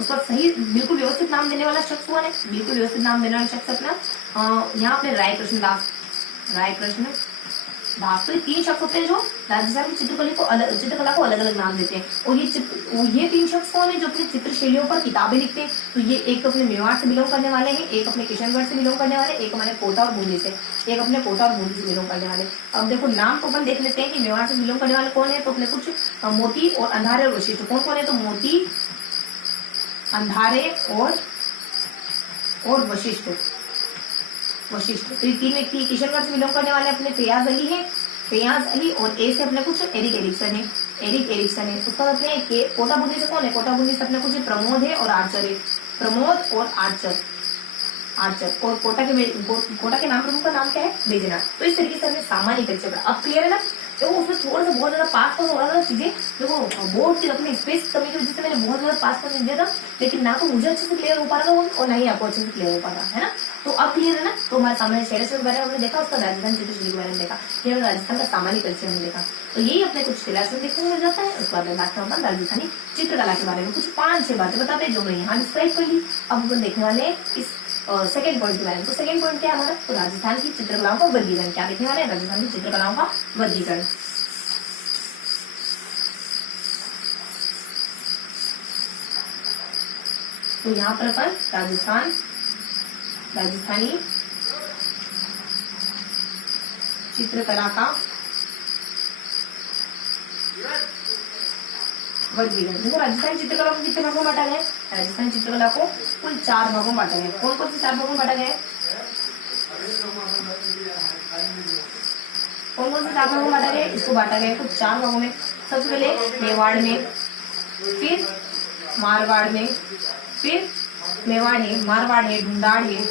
उसका सही बिल्कुल व्यवस्थित नाम देने वाला शख्स कौन है, बिल्कुल व्यवस्थित नाम देने वाला शख्स अपना यहाँ अपने राय कृष्ण दास। तो ये 3 शख्स होते हैं जो राजस्थान की चित्रकला को अलग अलग नाम देते हैं। और ये 3 शख्स कौन है जो अपनी चित्र शैलियों पर किताबें लिखते हैं। तो ये एक तो अपने मेवाड़ से बिलोंग करने वाले हैं, एक अपने किशनगढ़ से बिलोंग करने वाले, एक हमारे कोटा और बूंदी से, एक अपने कोटा और बूंदी से बिलोंग करने वाले। अब देखो नाम को अपन देख लेते हैं कि मेवाड़ से बिलोंग करने वाले कौन है। तो अपने कुछ मोती और अंधारे और वशिष्ठ कौन कौन है। तो मोती, अंधारे और वशिष्ठ। तो ये 3 व्यक्ति किशनगढ़ से बिलोंग करने वाले अपने फैयाज अली और ए से अपने कुछ एरिक एरिक्सन है। उसका अपने कोटा बूंदी से कौन है, कोटा बूंदी से अपने कुछ प्रमोद है और आर्चर है। और कोटा के नाम प्रमुख का नाम क्या है, बैजनाथ। तो इस तरीके से हमें सामान्य परिचय पढ़ा। अब क्लियर है ना। तो उसमें थोड़ा सा बहुत ज्यादा पास हो रहा था चीजें, देखो बोर्ड की अपने स्पेस कमी की वजह से मैंने बहुत ज्यादा पास कर दिया था, लेकिन ना तो मुझे अच्छे से क्लियर हो पा रहा था और ना ही आपको अच्छे से क्लियर हो पा रहा है ना। तो अब क्लियर है ना। तो हमारे सामान्य शैली के बारे में हमने देखा, उसका राजस्थान चित्रशैली के बारे में देखा, ये राजस्थान का सामान्य परिचय हमने देखा। तो यही अपने कुछ शिलाशासन देखने को मिल जाता है। उसके बाद बात करते हैं राजस्थानी चित्रकला के बारे में कुछ 5-6 बातें बताते हैं जो मैं यहाँ डिस्क्राइब कर ली। अब हम देखने वाले हैं इस सेकंड पॉइंट के बारे में। तो सेकंड पॉइंट क्या है हमारा, तो राजस्थान की चित्रकलाओं का वर्गीकरण। क्या देखने वाले हैं, राजस्थान की चित्रकलाओं का वर्गीकरण। तो यहाँ पर अपन राजस्थानी चित्रकला का वर्गीकरण। देखो राजस्थानी चित्रकला को कितने भागों में बांटा गया है, राजस्थानी चित्रकला को कुल 4 भागों में बांटा गया है। कौन कौन से 4 भागों में बांटा गया है, कौन कौन से 4 भागों में बांटा गया है, इसको बांटा गया है कुछ 4 भागों में। सबसे पहले मेवाड़ में, फिर मारवाड़ में, फिर मेवाड़ है, मारवाड़ है, ढूंढाड़ है,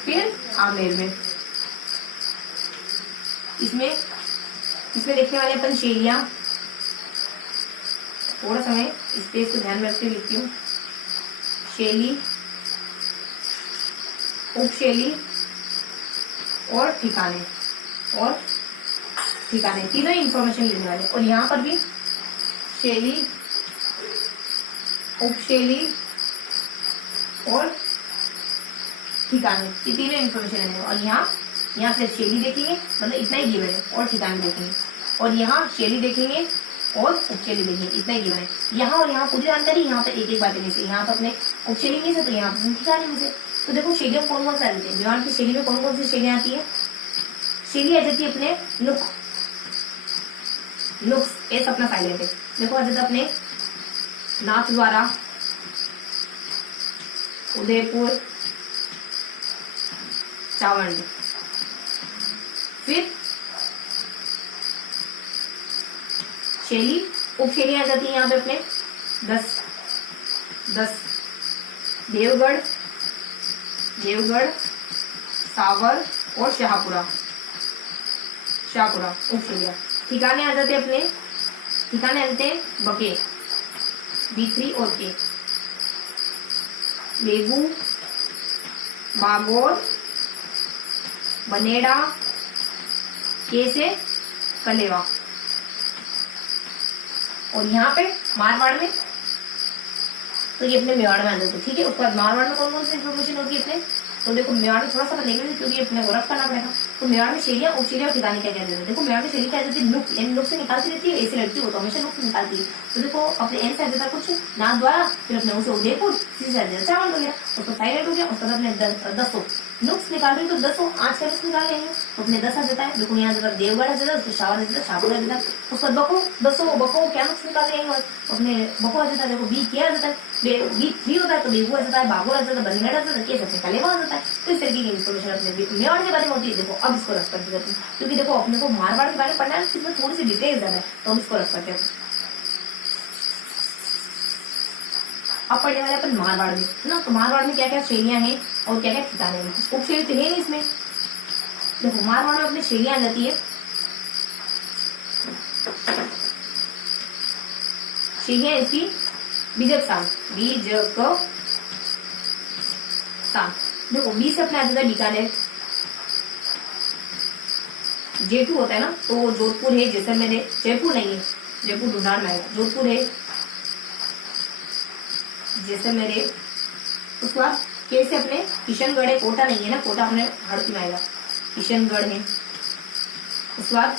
फिर आमेर में। इसमें देखने वाले अपन शैलियां, थोड़ा समय स्पेस को ध्यान में रखते हुए लिखती हूँ। शैली, उपशैली और ठिकाने तीनों इंफॉर्मेशन लेने वाले। और यहाँ पर भी शैली, उपशैली और ठिकाने, ये तीनों इंफॉर्मेशन लेने। और यहाँ से शैली देखेंगे, मतलब इतना ही गिवन है, और ठिकाने देखेंगे। और यहाँ शैली देखेंगे और उपशैली देखेंगे, इतना ही गिवन है। यहाँ और यहाँ पूरी जानकारी, यहाँ पर एक बात नहीं से, यहाँ पर अपने उपशैली में से, तो यहाँ पर ठिकाने में से। तो देखो शैलियों कौन कौन से आते हैं, मेवाड़ की शैली में कौन कौन सी शैलियां आती है। शैली आ जाती है अपने नुक्स, एस अपना साइलेंट है। देखो आ जाता अपने नाथद्वारा, उदयपुर, चावंड। फिर शैली, उपशैली आ जाती है यहाँ पे अपने 10 देवगढ़, सावर और शाहपुरा उपशैलियां। ठिकाने आ जाते अपने, ठिकाने आते हैं बके, B3 और के, बेगू, बागोर, बनेड़ा, के से कलेवा। और यहाँ पे मारवाड़ में, तो ये अपने मेवाड़ में आ जाते हैं। ठीक है, उसके बाद मारवाड़ में कौन कौन सी इन्फॉर्मेशन होती है अपने, तो देखो मेवाड़ में थोड़ा सा देखेंगे क्योंकि अपने को रफ करना पड़ेगा। तो मेवाड़ में शैलियां, उपशैलियां और ठिकाने क्या कहते हैं। देखो मेवाड़ में शैली क्या जाती है, नुक्स, यानी नुक्स से निकालती रहती है। ऐसी लड़की हो तो हमेशा नुक्स निकालती है। तो देखो अपने एन से आ जाता कुछ नाथद्वारा, फिर अपने उसे उदयपुर, सी से आ जाता चावल वगैरह, उसको साइलेंट हो गया। उसके बाद अपने 10 नुक्स निकाल रही, तो 10 8 का नुक्स निकाल लेंगे, तो अपने 10 आ जाता है। देखो यहाँ जाता देवगढ़ आ जाता है, उसको शावर आ जाता है, शाहपुर आ जाता है। उसके बाद बको क्या नुक्स निकाल लेंगे, अपने बको आ जाता है। देखो बी क्या आ जाता है, B3 होता है, तो बेगू आ जाता है, बागोर आ जाता है, बनेड़ा आ जाता है, केस अपने कलेवा आ जाता है। तो इस तरीके की इन्फॉर्मेशन अपने मेवाड़ के बारे में होती है। देखो अब इसको रख करते हैं, क्योंकि देखो अपने को मारवाड़ के बारे में पढ़ना है, इसमें थोड़ी सी डिटेल ज्यादा है, तो हम इसको रख करते हैं। अब पढ़ने वाले अपन मारवाड़ में, है ना। तो मारवाड़ में क्या क्या शैलियां हैं और क्या क्या ठिकाने हैं। उपशैली तो है नहीं इसमें। देखो मारवाड़ में अपनी शैलियां आ जाती है। शैलियां इसकी बीजक साम, बीजक साम। देखो बी से अपने आ जाता है बीकानेर, J2 होता है ना, तो जोधपुर है, जैसलमेर है, जयपुर नहीं है, जयपुर ढूंढाड़ में आएगा, जोधपुर है, जैसलमेर है। उसके बाद के से अपने किशनगढ़ है, कोटा नहीं है ना, कोटा अपने हड़की में आएगा, किशनगढ़ है। उसके बाद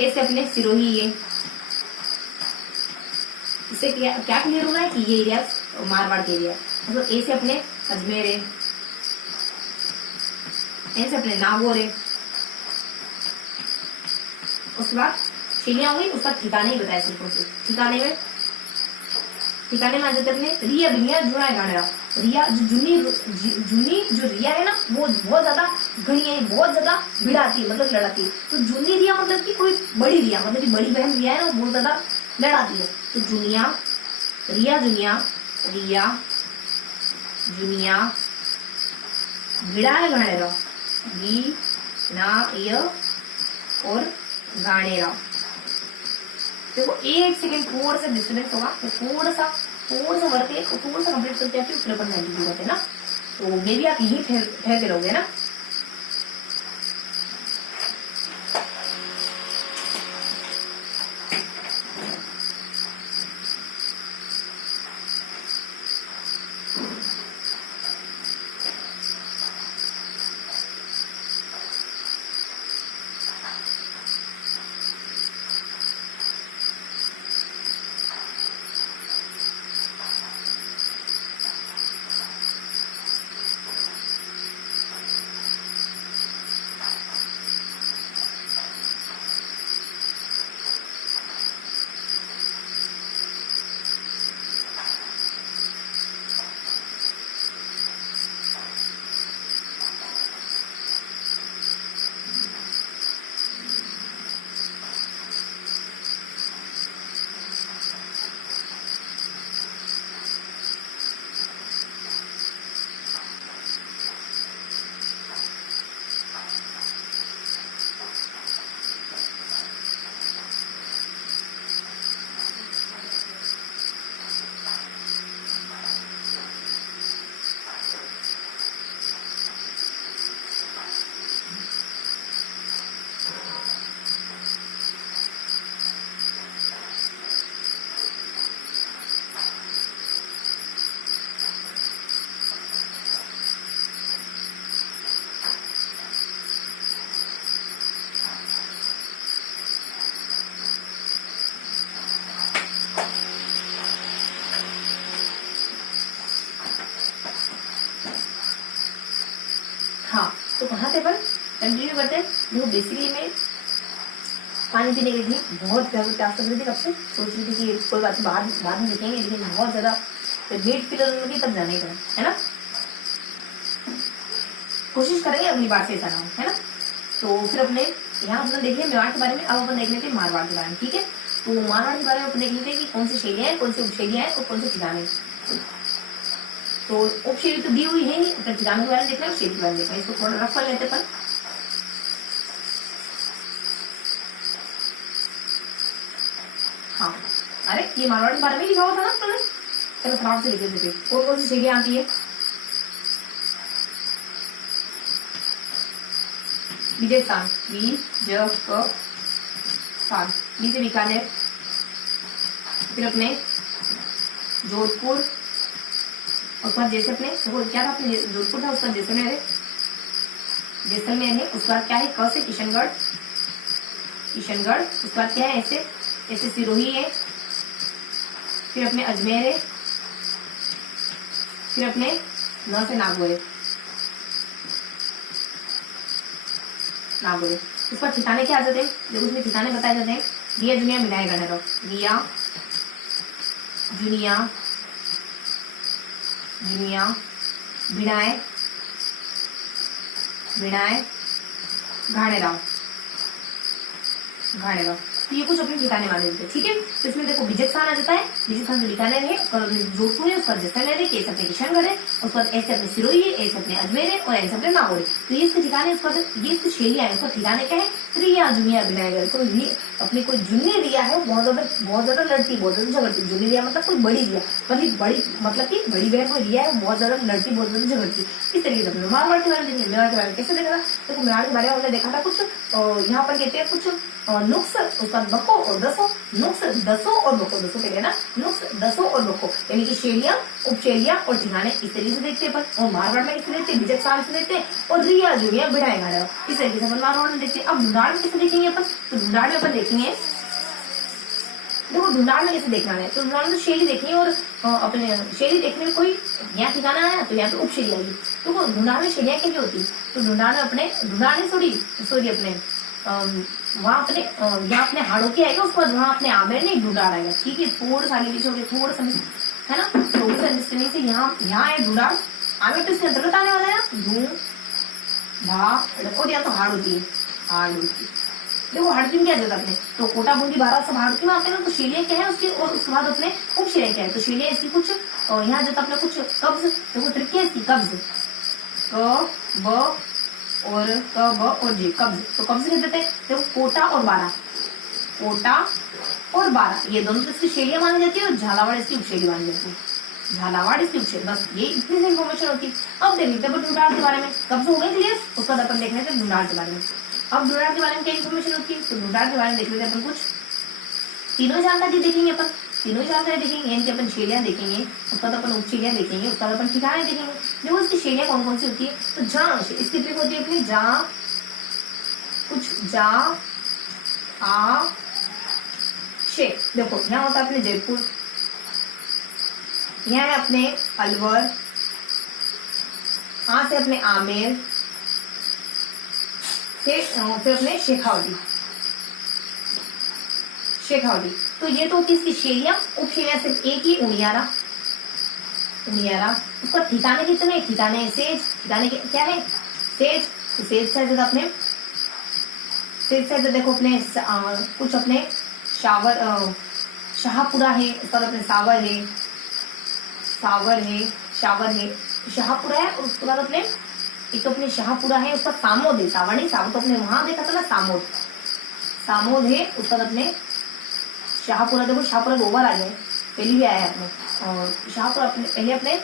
ए से अपने सिरोही है। इससे क्या क्लियर हो रहा है कि ये एरिया मारवाड़ के एरिया है। मतलब ए से अपने अजमेर है, ए से अपने नागौर है। उसके बाद शैलियां हो गई, उसका ठिकाने ही बताया सिर्फ उसे। ठिकाने में आ जाते अपने रिया दुनिया जुड़ा है गाने। रिया जो जुनी जो रिया है ना, वो बहुत ज्यादा घनी है, बहुत ज्यादा भिड़ाती है, मतलब लड़ाती है। तो जुनी रिया मतलब कि कोई बड़ी रिया, मतलब कि बड़ी बहन रिया है ना, वो बहुत ज्यादा लड़ाती है। तो जुनिया, रिया जुनिया, रिया जुनिया भिड़ा है गानेरा, गी ना य और गानेरा। देखो एक सेकंड थोड़ा सा डिस्टर्बेंस होगा, तो थोड़ा सा वर्क है, थोड़ा सा कंप्लीट करके आपकी फिर अपन वैल्यू होते हैं ना। तो मे भी आप यही ठहरते रहोगे ना। हाँ, तो कहाँ से अपन कंटिन्यू करते हैं। देखो बेसिकली मैं पानी पीने गई थी, बहुत ज्यादा प्यास लग रही थी, कब से सोच रही थी कि कोई बात बाद में देखेंगे, लेकिन बहुत ज्यादा वेट फील होने लगी, तब जाने का है ना। कोशिश करेंगे अगली बार से ऐसा ना हो, है ना। तो फिर अपने यहाँ अपन देख लिया मेवाड़ के बारे में, अब अपन देख लेते हैं मारवाड़ के बारे में। ठीक है, तो मारवाड़ के बारे में अपन देख लेते हैं कि कौन सी शैलियां हैं, कौन सी उपशैलियां हैं और कौन से ठिकाने। तो उपशैली तो दी हुई है ही, अपने ठिकानों के बारे में देखना है, उपशैली के बारे में देखना है। इसको थोड़ा रफ कर लेते अपन। हाँ, अरे ये मारवाड़ के बारे में लिखा हुआ था ना तुमने, चलो फटाफट से लिख देते। और कौन सी शैलियां आती है। विजय स्थान, स्थान, बी से बीकानेर, फिर अपने जोधपुर, उसके बाद जैसे अपने वो क्या था, अपने जोधपुर था, उसका जैसलमेर है, उसके बाद क्या है, क से किशनगढ़, उसके बाद क्या है, ऐसे सिरोही है, फिर अपने अजमेर है, फिर अपने न से नागौर है, उसके बाद ठिकाने क्या आ जाते हैं। देखो उसमें ठिकाने बताए जाते हैं, रिया जुनिया मिलाए गणे रहो, रिया जुनिया भिड़ाए घाणेराव। तो ये कुछ अपने ठिकाने मान लेते हैं। ठीक है, तो इसमें देखो विजय स्थान आ जाता है, विजय स्थान जो ठिकाने रहे, जोधपुर है उसका जैसलमेर है, केस अपने किशनगढ़ है, उसके बाद ऐसे अपने सिरोही है, ऐसे अपने अजमेर है और ऐसे अपने नागौर है। तो ये इसके ठिकाने, उसका ये इसकी शैलियां है, उसका ठिकाने क्या है, रिया जुनिया विनायगढ़। तो ये अपनी कोई जुनी रिया है, बहुत ज्यादा लड़ती, बहुत ज्यादा झगड़ती। जुनी रिया मतलब कोई बड़ी रिया, बड़ी मतलब की बड़ी बहन कोई रिया है, बहुत ज्यादा लड़ती, बहुत ज्यादा झगड़ती। इस तरीके से अपने मारवाड़ के बारे में देखेंगे। मेवाड़ के बारे में कैसे देखा था, देखो मेवाड़ के बारे में हमने देखा था कुछ यहाँ पर कहते हैं कुछ नुक्स, उसका बको और दसो, नुक्स दसो और बको, दसो कहते हैं ना, नुक्स दसो और बको, यानी कि शैलियां, उपशैलियां और ठिकाने इस तरीके से देखते हैं अपन। और मारवाड़ में किसे देखते हैं, विजय स्थान से देखते हैं, और रिया जुनिया बिठाए गा इस तरीके से अपन मारवाड़ में देखते हैं। अब ढूंढाड़ में कैसे देखेंगे अपन, तो ढूंढाड़ में अपन देखेंगे, देखो ढूंढाड़ में कैसे देखना है, तो ढूंढाड़ में शैली देखनी है, और अपने शैली देखने में कोई यहाँ ठिकाना है तो यहाँ पे उपशैली आएगी। तो वो ढूंढाड़ में शैलियां कैसी होती है, तो ढूंढाड़ में अपने ढूंढाड़ नहीं सॉरी अपने वहाँ अपने यहाँ अपने हाड़ों की आएगा, उसके बाद वहाँ अपने आमेर नहीं ढूंढाड़ आएगा। ठीक है, थोड़ा सा नीचे हो गया, थोड़ा सा है ना, थोड़ा सा मिस्टेक से यहाँ है ढूंढाड़, आमेर तो इसके अंतर्गत आने वाला है ना, और यहाँ तो हाड़ होती है, हाड़ होती है। देखो हाड़की में क्या जाता अपने, तो कोटा बूंदी 12 सब हाड़की में आते हैं ना, तो शैलियां क्या है उसकी, और उसके बाद अपने उपशैलियां क्या है, तो शैलियां इसकी कुछ यहाँ जाता अपने कुछ कब्ज, देखो ट्रिक क्या है इसकी, कब्ज, क ब और क ब और जी, कब्ज। तो कब्ज कह देते हैं, देखो कोटा और 12, कोटा और 12 ये दोनों तो इसकी शैलियां मानी जाती है, और झालावाड़ इसकी उपशैली मानी जाती है, झालावाड़ इसकी उपशैली। बस ये इतनी सी इन्फॉर्मेशन होती है। अब देख लेते हैं ढूंढाड़ के बारे में, कब्ज हो गए क्लियर, उसका अपन देखने थे ढूंढाड़ के बारे में। अब ढूंढाड़ के बारे में क्या इन्फॉर्मेशन होती है, तो ढूंढाड़ के बारे में देख लेते हैं अपन कुछ, तीनों जानकारी देखेंगे अपन, तीनों जानकारी देखेंगे, यानी कि अपन शैलियां देखेंगे, उसका तो अपन उपशैलियां देखेंगे, उसका तो अपन ठिकाने देखेंगे। देखो इसकी शैलियां कौन कौन सी होती है, तो जा, इसकी ट्रिक होती है अपनी जा, कुछ जा आ शे। देखो यहाँ होता है अपने जयपुर, यहाँ है अपने अलवर, यहाँ से अपने आमेर, फिर अपने शेखावटी, शेखावटी। तो ये तो होती है इसकी शैलियां। उपशैलियां सिर्फ एक ही, उनियारा, उनियारा। उसका ठिकाने कितने, ठिकाने सेज, ठिकाने क्या है, सेज। तो सेज से अपने, सेज से देखो अपने कुछ अपने शावर, शाहपुरा है, उसका अपने सावर है, सावर है, शावर है, शाहपुरा है, और उसके बाद अपने एक तो अपने शाहपुरा है, उसका सामोद है, सावर नहीं, सामोद तो अपने वहां देखा था ना, सामोद, सामोद है, उसका अपने शाहपुरा। देखो शाहपुरा ओवर आ गया, पहले भी आया है अपने, और शाहपुरा अपने पहले अपने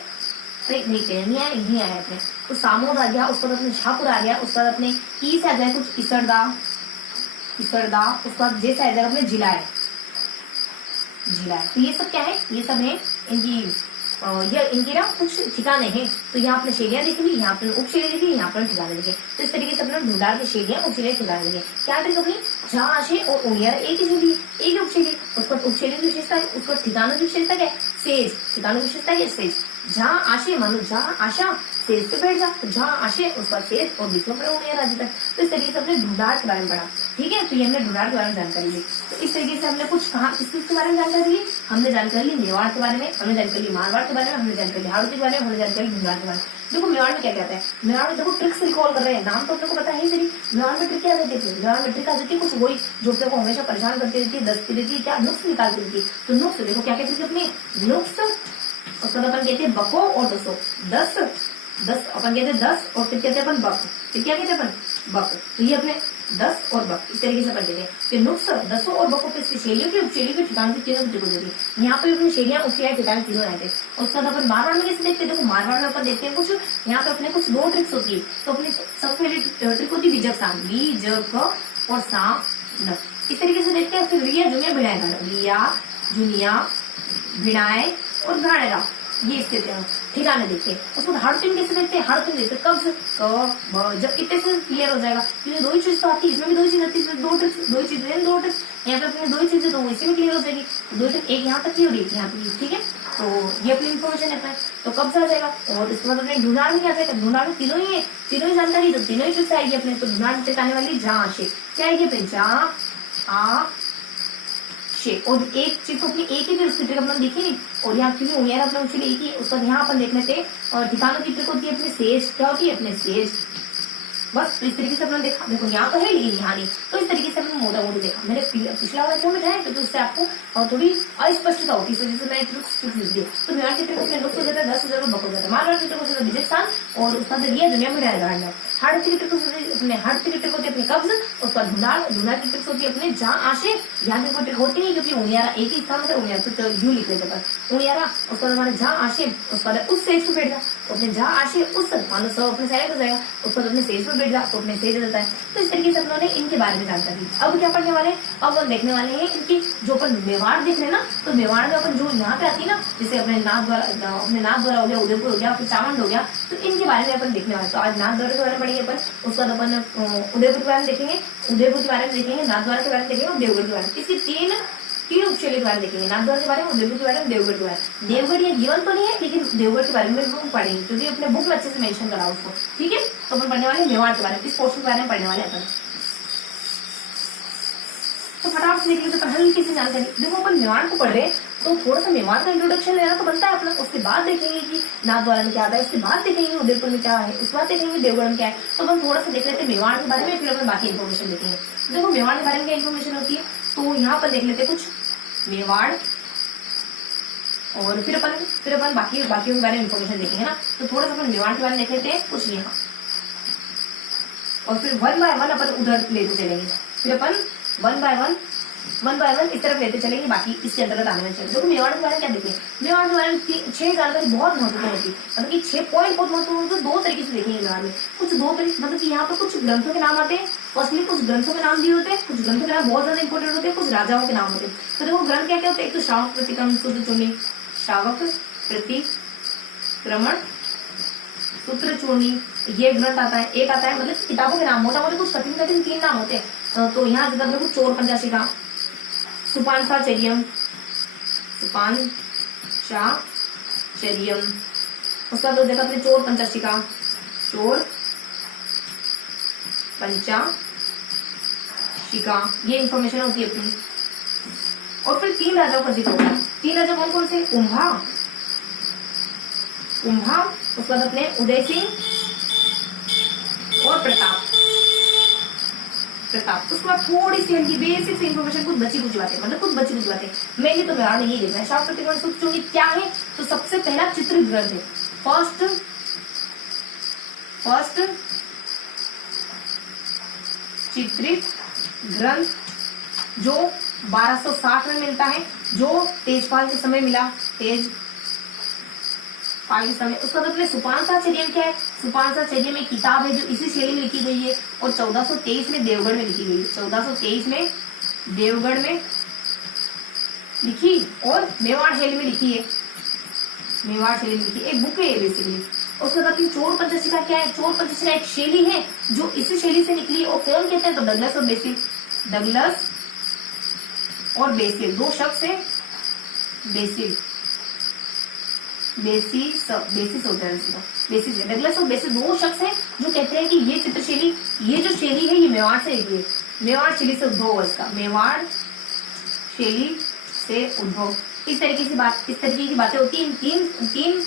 नहीं आया, यही आया अपने, तो सामोद आ गया, उसके बाद अपने शाहपुरा आ गया, उसके बाद अपने ई से आ जाए कुछ इसरदा, इसरदा, उसके बाद जैसे आ जाएगा अपने जिला है, जिला है। तो ये सब क्या है, ये सब है इनकी ये इनके ना कुछ ठिकाने हैं। तो यहाँ अपने शैलियां देखेंगे, यहाँ पर उपशैली देखेंगे, यहाँ पर ठिकाने देखेंगे। तो इस तरीके से अपने ढूंढाड़ की शैलियां, उपशैली ठिकाने देखेंगे। क्या ट्रिक अपनी, जहाँ आशे और उनियारा एक ही शैली, एक ही उपशैली, उसका उपशैली की विशेषता है, उसका ठिकानों की विशेषता क्या है, सेज, ठिकानों की विशेषता क्या है, सेज। जहाँ आशे मानो जहाँ आशा, सेज पे बैठ जा, तो जहाँ आशे उसका सेज और बीच में अपने उनियारा जाता है। तो इस तरीके से अपने ढूंढाड़ के बारे में पढ़ा। ठीक है, तो ये हमने ढूंढाड़ के बारे में जानकारी ली। तो इस तरीके से हमने कुछ कहा, किस किस के बारे में जानकारी ली, हमने जानकारी ली मेवाड़ के बारे में, हमने जानकारी ली मारवाड़ के बारे में, हमने जानकारी हाड़ों के बारे में, हमने जानकारी ढूंढाड़ के बारे में। देखो मेवाड़ में क्या कहता है, मेवाड़ में देखो ट्रिक्स रिकॉल कर रहे हैं, नाम तो अपने को पता है ही। मेवाड़ में ट्रिक क्या रहती है, मेवाड़ में ट्रिक आ जाती है कुछ वही जो अपने को हमेशा परेशान करती रहती है, दसती रहती है, क्या नुक्स निकालती रहती है। तो नुक्स देखो क्या कहती है अपने, नुक्स, उसका अपन कहते हैं बको और दसो, 10 अपन कहते हैं 10, और फिर कहते हैं अपन बक, फिर क्या कहते हैं अपन, बक। तो ये अपने 10 और बक इस तरीके से अपन कहते हैं। फिर नुक्स, दसों और बको पे शैलियों की, उपशैलियों की, ठिकानों की, तीनों की ट्रिक होती है। यहाँ पे अपनी शैलियां, उपशैलियां, ठिकाने तीनों रहते हैं। और उसके बाद अपन मारवाड़ में कैसे देखते हैं, देखो मारवाड़ में अपन देखते हैं कुछ, यहाँ पे अपने कुछ 2 ट्रिक्स होती है। तो अपनी सबसे पहले ट्रिक होती है बीजक साम, बी ज क और साम न, इस तरीके से देखते हैं। फिर रिया जुनिया भिड़ाएगा, रिया जुनिया भिड़ाए और घाड़ेरा, ये इसके ठिकाने देखते हैं। उसको हाड़तिम कैसे देखते हैं, हाड़तिम देखते हैं कब्ज, क जब इतने से क्लियर हो जाएगा, क्योंकि 2 ही चीज तो आती है, इसमें भी 2 ही चीज आती है, इसमें 2 ट्रिक्स, 2 चीजें, 2 ट्रिक्स, यहाँ पे अपने 2 ही चीजें, तो इसी में क्लियर हो जाएगी। 2 ट्रिक, एक यहाँ तक की और एक यहाँ तक की। ठीक है, तो ये अपनी इन्फॉर्मेशन है, तो कब्ज आ जाएगा। और इसके बाद अपने ढूंढाड़ में क्या जाएगा, ढूंढाड़ में तीनों ही जानकारी, तो तीनों ही ट्रिक्स आएगी अपने। तो ढूंढाड़ में आने वाली जहाँ से क्या आएगी अपने, जहाँ आ शे, और एक चीज को अपनी एक ही फिर उसकी ट्रिक अपन देखी। और यहाँ क्योंकि उनियारा अपने उसके लिए एक ही, उसका यहाँ अपन देख लेते हैं। और ठिकानों की ट्रिक होती है अपने सेज, क्या होती है अपने सेज, बस तो इस तरीके से अपने देखा, देखो यहाँ तो है लेकिन यहाँ नहीं, तो इस तरीके से अपने मोटा मोटी देखा। मैंने पिछला वाला क्यों बिठाया, क्योंकि उससे आपको थोड़ी अस्पष्टता होती है, इस वजह से मैंने ट्रिक्स लिख दिया। तो मेवाड़ चित्र को नुक्स हो जाता है, 10,000 बक हो जाता है। मारवाड़ चित्र को विजय स्थान और उसका दिया दुनिया में रहेगा। हाड़ चित्र को अपने हाड़ चित्र को अपने कब्ज, उसका धुनार, धुनार चित्र को अपने जहाँ आशे, यहाँ भी कोई होती नहीं क्योंकि उनियारा एक ही स्थान है, उनियारा तो यूं लिख लेते पर उनियारा, उसका हमारे जहाँ आशे, उसका उस सेज पे बैठ जा, अपने जहाँ आशे उस मानो सब अपने साइड हो जाएगा, उसका अपने सेज पे बैठ जा तो अपने सेज रहता है। तो इस तरीके से उन्होंने इनके बारे में जानकारी दी। अब क्या पढ़ने वाले, अब हम देखने वाले हैं इनकी जो अपन मेवाड़ देख रहे हैं ना, तो मेवाड़ में अपन जो यहाँ पे आती है ना, जैसे अपने नाथ द्वारा हो गया, उदयपुर हो गया, फिर चावंड हो गया, तो इनके बारे में अपन देखने वाले। तो आज नाथ द्वारा के बारे में पढ़ेंगे अपन, उसके बाद अपन उदयपुर के बारे में देखेंगे, उदयपुर के बारे में देखेंगे, नाथ द्वारा के बारे में देखेंगे और देवगढ़ के बारे में। इसकी तीन उपशैली के बारे में देखेंगे, नाथ द्वारा के बारे में, उदयपुर के बारे में, देवगढ़ के बारे में। देवगढ़ ये जीवन तो नहीं है लेकिन देवगढ़ के बारे में हम पढ़ेंगे क्योंकि अपने बुक में अच्छे से मेंशन करा उसको, ठीक है। तो अपन पढ़ने वाले मेवाड़ के बारे में, इस पोर्शन के बारे में पढ़ने वाले अपन। तो फटाफट देख लीजिए, हल्की सी जानकारी। देखो अपन मेवाड़ को पढ़ रहे हैं तो थोड़ा सा मेवाड़ का इंट्रोडक्शन लेना तो बनता है अपना। उसके बाद देखेंगे कि नाथ द्वारा में क्या आता है, उसके बाद देखेंगे उदयपुर में क्या है, उसके बाद देखेंगे देवगढ़ में क्या है। तो अपन थोड़ा सा देख लेते हैं मेवाड़ के बारे में, फिर अपन बाकी इन्फॉर्मेशन देखेंगे। देखो मेवाड़ के बारे में क्या इन्फॉर्मेशन होती है, तो यहाँ पर देख लेते हैं कुछ मेवाड़, और फिर अपन बाकी के बारे में इन्फॉर्मेशन देखेंगे ना। तो थोड़ा सा अपन मेवाड़ के बारे में देख लेते हैं कुछ यहाँ, और फिर वन बाय वन अपन उधर लेते चलेंगे। फिर अपन वन बाय वन इस तरफ लेते चलेंगे, बाकी इसके अंतर्गत आने में चलेंगे। देखो मेवाड़ के बारे में क्या देखेंगे, मेवाड़ के बारे में 6 जानकारी बहुत महत्वपूर्ण होती है, मतलब कि 6 पॉइंट बहुत महत्वपूर्ण होते हैं। 2 तरीके से देखेंगे मेवाड़ में, कुछ 2 तरीके, मतलब कि यहाँ पर कुछ ग्रंथों के नाम आते हैं, फर्स्टली कुछ ग्रंथों के नाम दिए होते हैं, कुछ ग्रंथों के नाम बहुत ज्यादा इंपॉर्टेंट होते हैं, कुछ राजाओं के नाम होते हैं। तो देखो ग्रंथ क्या क्या होते हैं, एक तो शावक प्रतिक्रमण सूत्र चूर्णी, शावक प्रतिक्रमण सूत्र चूर्णी, ये ग्रंथ आता है। एक आता है मतलब किताबों के नाम, मोटा मोटे कुछ कठिन 3 नाम होते हैं। तो यहाँ देखो चोर पंचाशिका, सुपांसाचर्यम, उसका तो देखा अपने चोर पंचाशिका, ये इंफॉर्मेशन होती है अपनी। और फिर 3 राजाओं का जिक्र होगा। 3 राजा कौन कौन से, कुंभा, उसके बाद अपने उदय सिंह और प्रताप। उसके बाद थोड़ी सी हल्की बेसिक इन्फॉर्मेशन, कुछ बची कुछ बातें, मतलब कुछ बची कुछ बातें मैंने तो मेवाड़ में यही देखना है। शावक प्रतिक्रमण सूत्र चूर्णी क्या है, तो सबसे पहला चित्रित ग्रंथ है, फर्स्ट चित्रित ग्रंथ जो 1260 में मिलता है, जो तेजपाल के समय मिला, तेजपाल के समय। उसका मतलब सुपांसाचर्यम क्या है, सुपांसाचर्यम एक किताब है जो इसी शैली में लिखी गई है और 1423 में देवगढ़ में लिखी गई है। 1423 में देवगढ़ में लिखी और मेवाड़ शैली में लिखी है, मेवाड़ शैली में लिखी एक बुक है बेसिकली। उसके बाद चोर पंचाशिका क्या है, चोर पंचाशिका एक शैली है जो इसी शैली से निकली और कौन कहते हैं, तो डगलस और बेसिल 2 शब्द है, बेसिस होता है, बेसिस है, डगलस और बेसिस 2 शख्स हैं जो कहते हैं कि ये चित्रशैली, ये जो शैली है ये मेवाड़ से निकली है, मेवाड़ शैली से उद्भव है इसका, मेवाड़ शैली से उद्भव। इस तरीके की बातें होती है तीन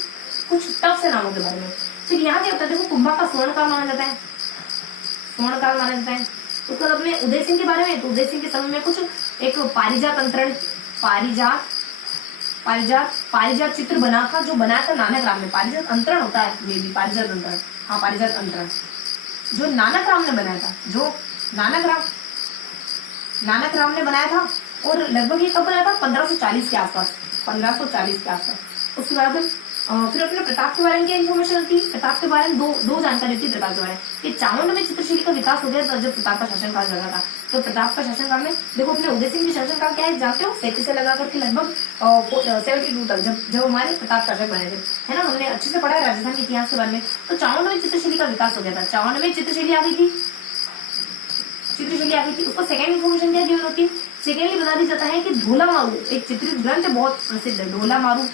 कुछ टफ से नामों के बारे में। फिर यहाँ क्या होता है, देखो कुंभा का स्वर्णकाल माना जाता है, उसके बाद अपने उदय सिंह के बारे में, तो उदय सिंह के समय में कुछ एक पारिजात चित्र बना था, जो बनाया था नानक राम ने। पारिजात अंतरण होता है, मे बी पारिजात अंतरण जो नानक राम ने बनाया था, नानक राम ने बनाया था। और लगभग ये कब बनाया था, 1540 के आसपास। उसके बाद फिर अपने प्रताप के बारे में क्या इन्फॉर्मेशन होती है, प्रताप के बारे में दो जानकारी होती है प्रताप के बारे में। कि चावंड में चित्रशैली का विकास हो गया था जब प्रताप का शासनकाल लगा था। तो प्रताप का शासनकाल में देखो अपने उदय सिंह के शासनकाल क्या है, जानते हो, 37 से लगा करके लगभग 72 तक, जब हमारे प्रताप शासक बने थे, है ना। हमने अच्छे से पढ़ा है राजस्थान के इतिहास के बारे में। तो चावंड में चित्रशैली का विकास हो गया था, चावंड में चित्रशैली आ गई थी। उसको सेकेंड इन्फॉर्मेशन क्या गिवन होती है, सेकेंडली बता दी जाता है कि ढोला मारू एक चित्रित ग्रंथ बहुत प्रसिद्ध है, ढोला मारू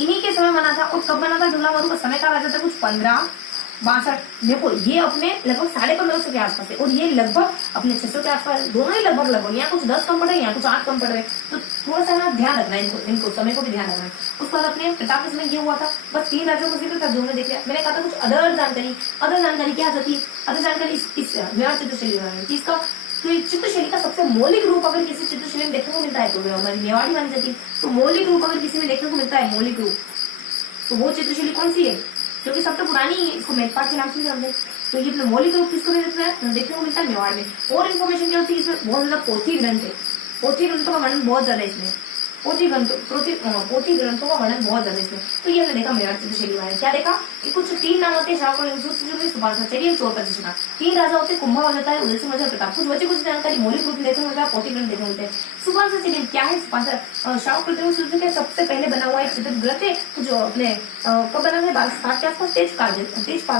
इन्हीं के समय बना था। और कब बना था ढोला मारू का समय काल आ जाता है कुछ 62। देखो ये अपने लगभग 1550 के आसपास है और ये लगभग अपने 600 के आसपास, दोनों ही लगभग यहाँ कुछ 10 कम पड़ रहे हैं, यहाँ कुछ 8 कम पड़ रहे हैं। तो थोड़ा सा ना ध्यान रखना है इनको समय को भी ध्यान रखना है। उसके बाद अपने प्रताप के समय ये हुआ था, बस 3 राज्यों का जिक्र था जो हमने देख लिया। मैंने कहा था कुछ अदर जानकारी क्या जाती है, अदर जानकारी इस मेवाड़ चित्रशैली में किसका, तो ये चित्रशैली का सबसे मौलिक रूप अगर किसी चित्रशैली में देखने को मिलता है तो हमारी मेवाड़ी मानी जाती है। तो मौलिक रूप अगर किसी में देखने को मिलता है, मौलिक रूप, तो वो चित्रशैली कौन सी है, क्योंकि सबसे पुरानी है, इसको मेघपाट के नाम से जानते हैं। तो ये अपने मौलिक रूप किसको देखने को मिलता है, मेवाड़ में। और इन्फॉर्मेशन क्या होती है, इसमें बहुत ज्यादा पोथी ग्रंथ है, पोथी ग्रंथों का वर्णन बहुत ज्यादा है इसमें, पोथी ग्रंथों का वर्णन बहुत ज्यादा इसमें। तो ये हमने देखा मेवाड़ चित्रशैली में क्या देखा कि कुछ 3 नाम होते हैं, चोर प्रतिष्ठा। 3 राजा होते, कुंभा हो जाता है, उदय सिंह प्रताप। कुछ बचे कुछ जानकारी मौलिक रूप देखने मिलता है, पोथी ग्रंथ देखने मिलते हैं। सुपांसा चरियम क्या है, शाहू प्रतिमा के सबसे पहले बना हुआ एक चित्र ग्रंथ है, जो अपने कब बना था, 1260 के आसपास, तेजपाल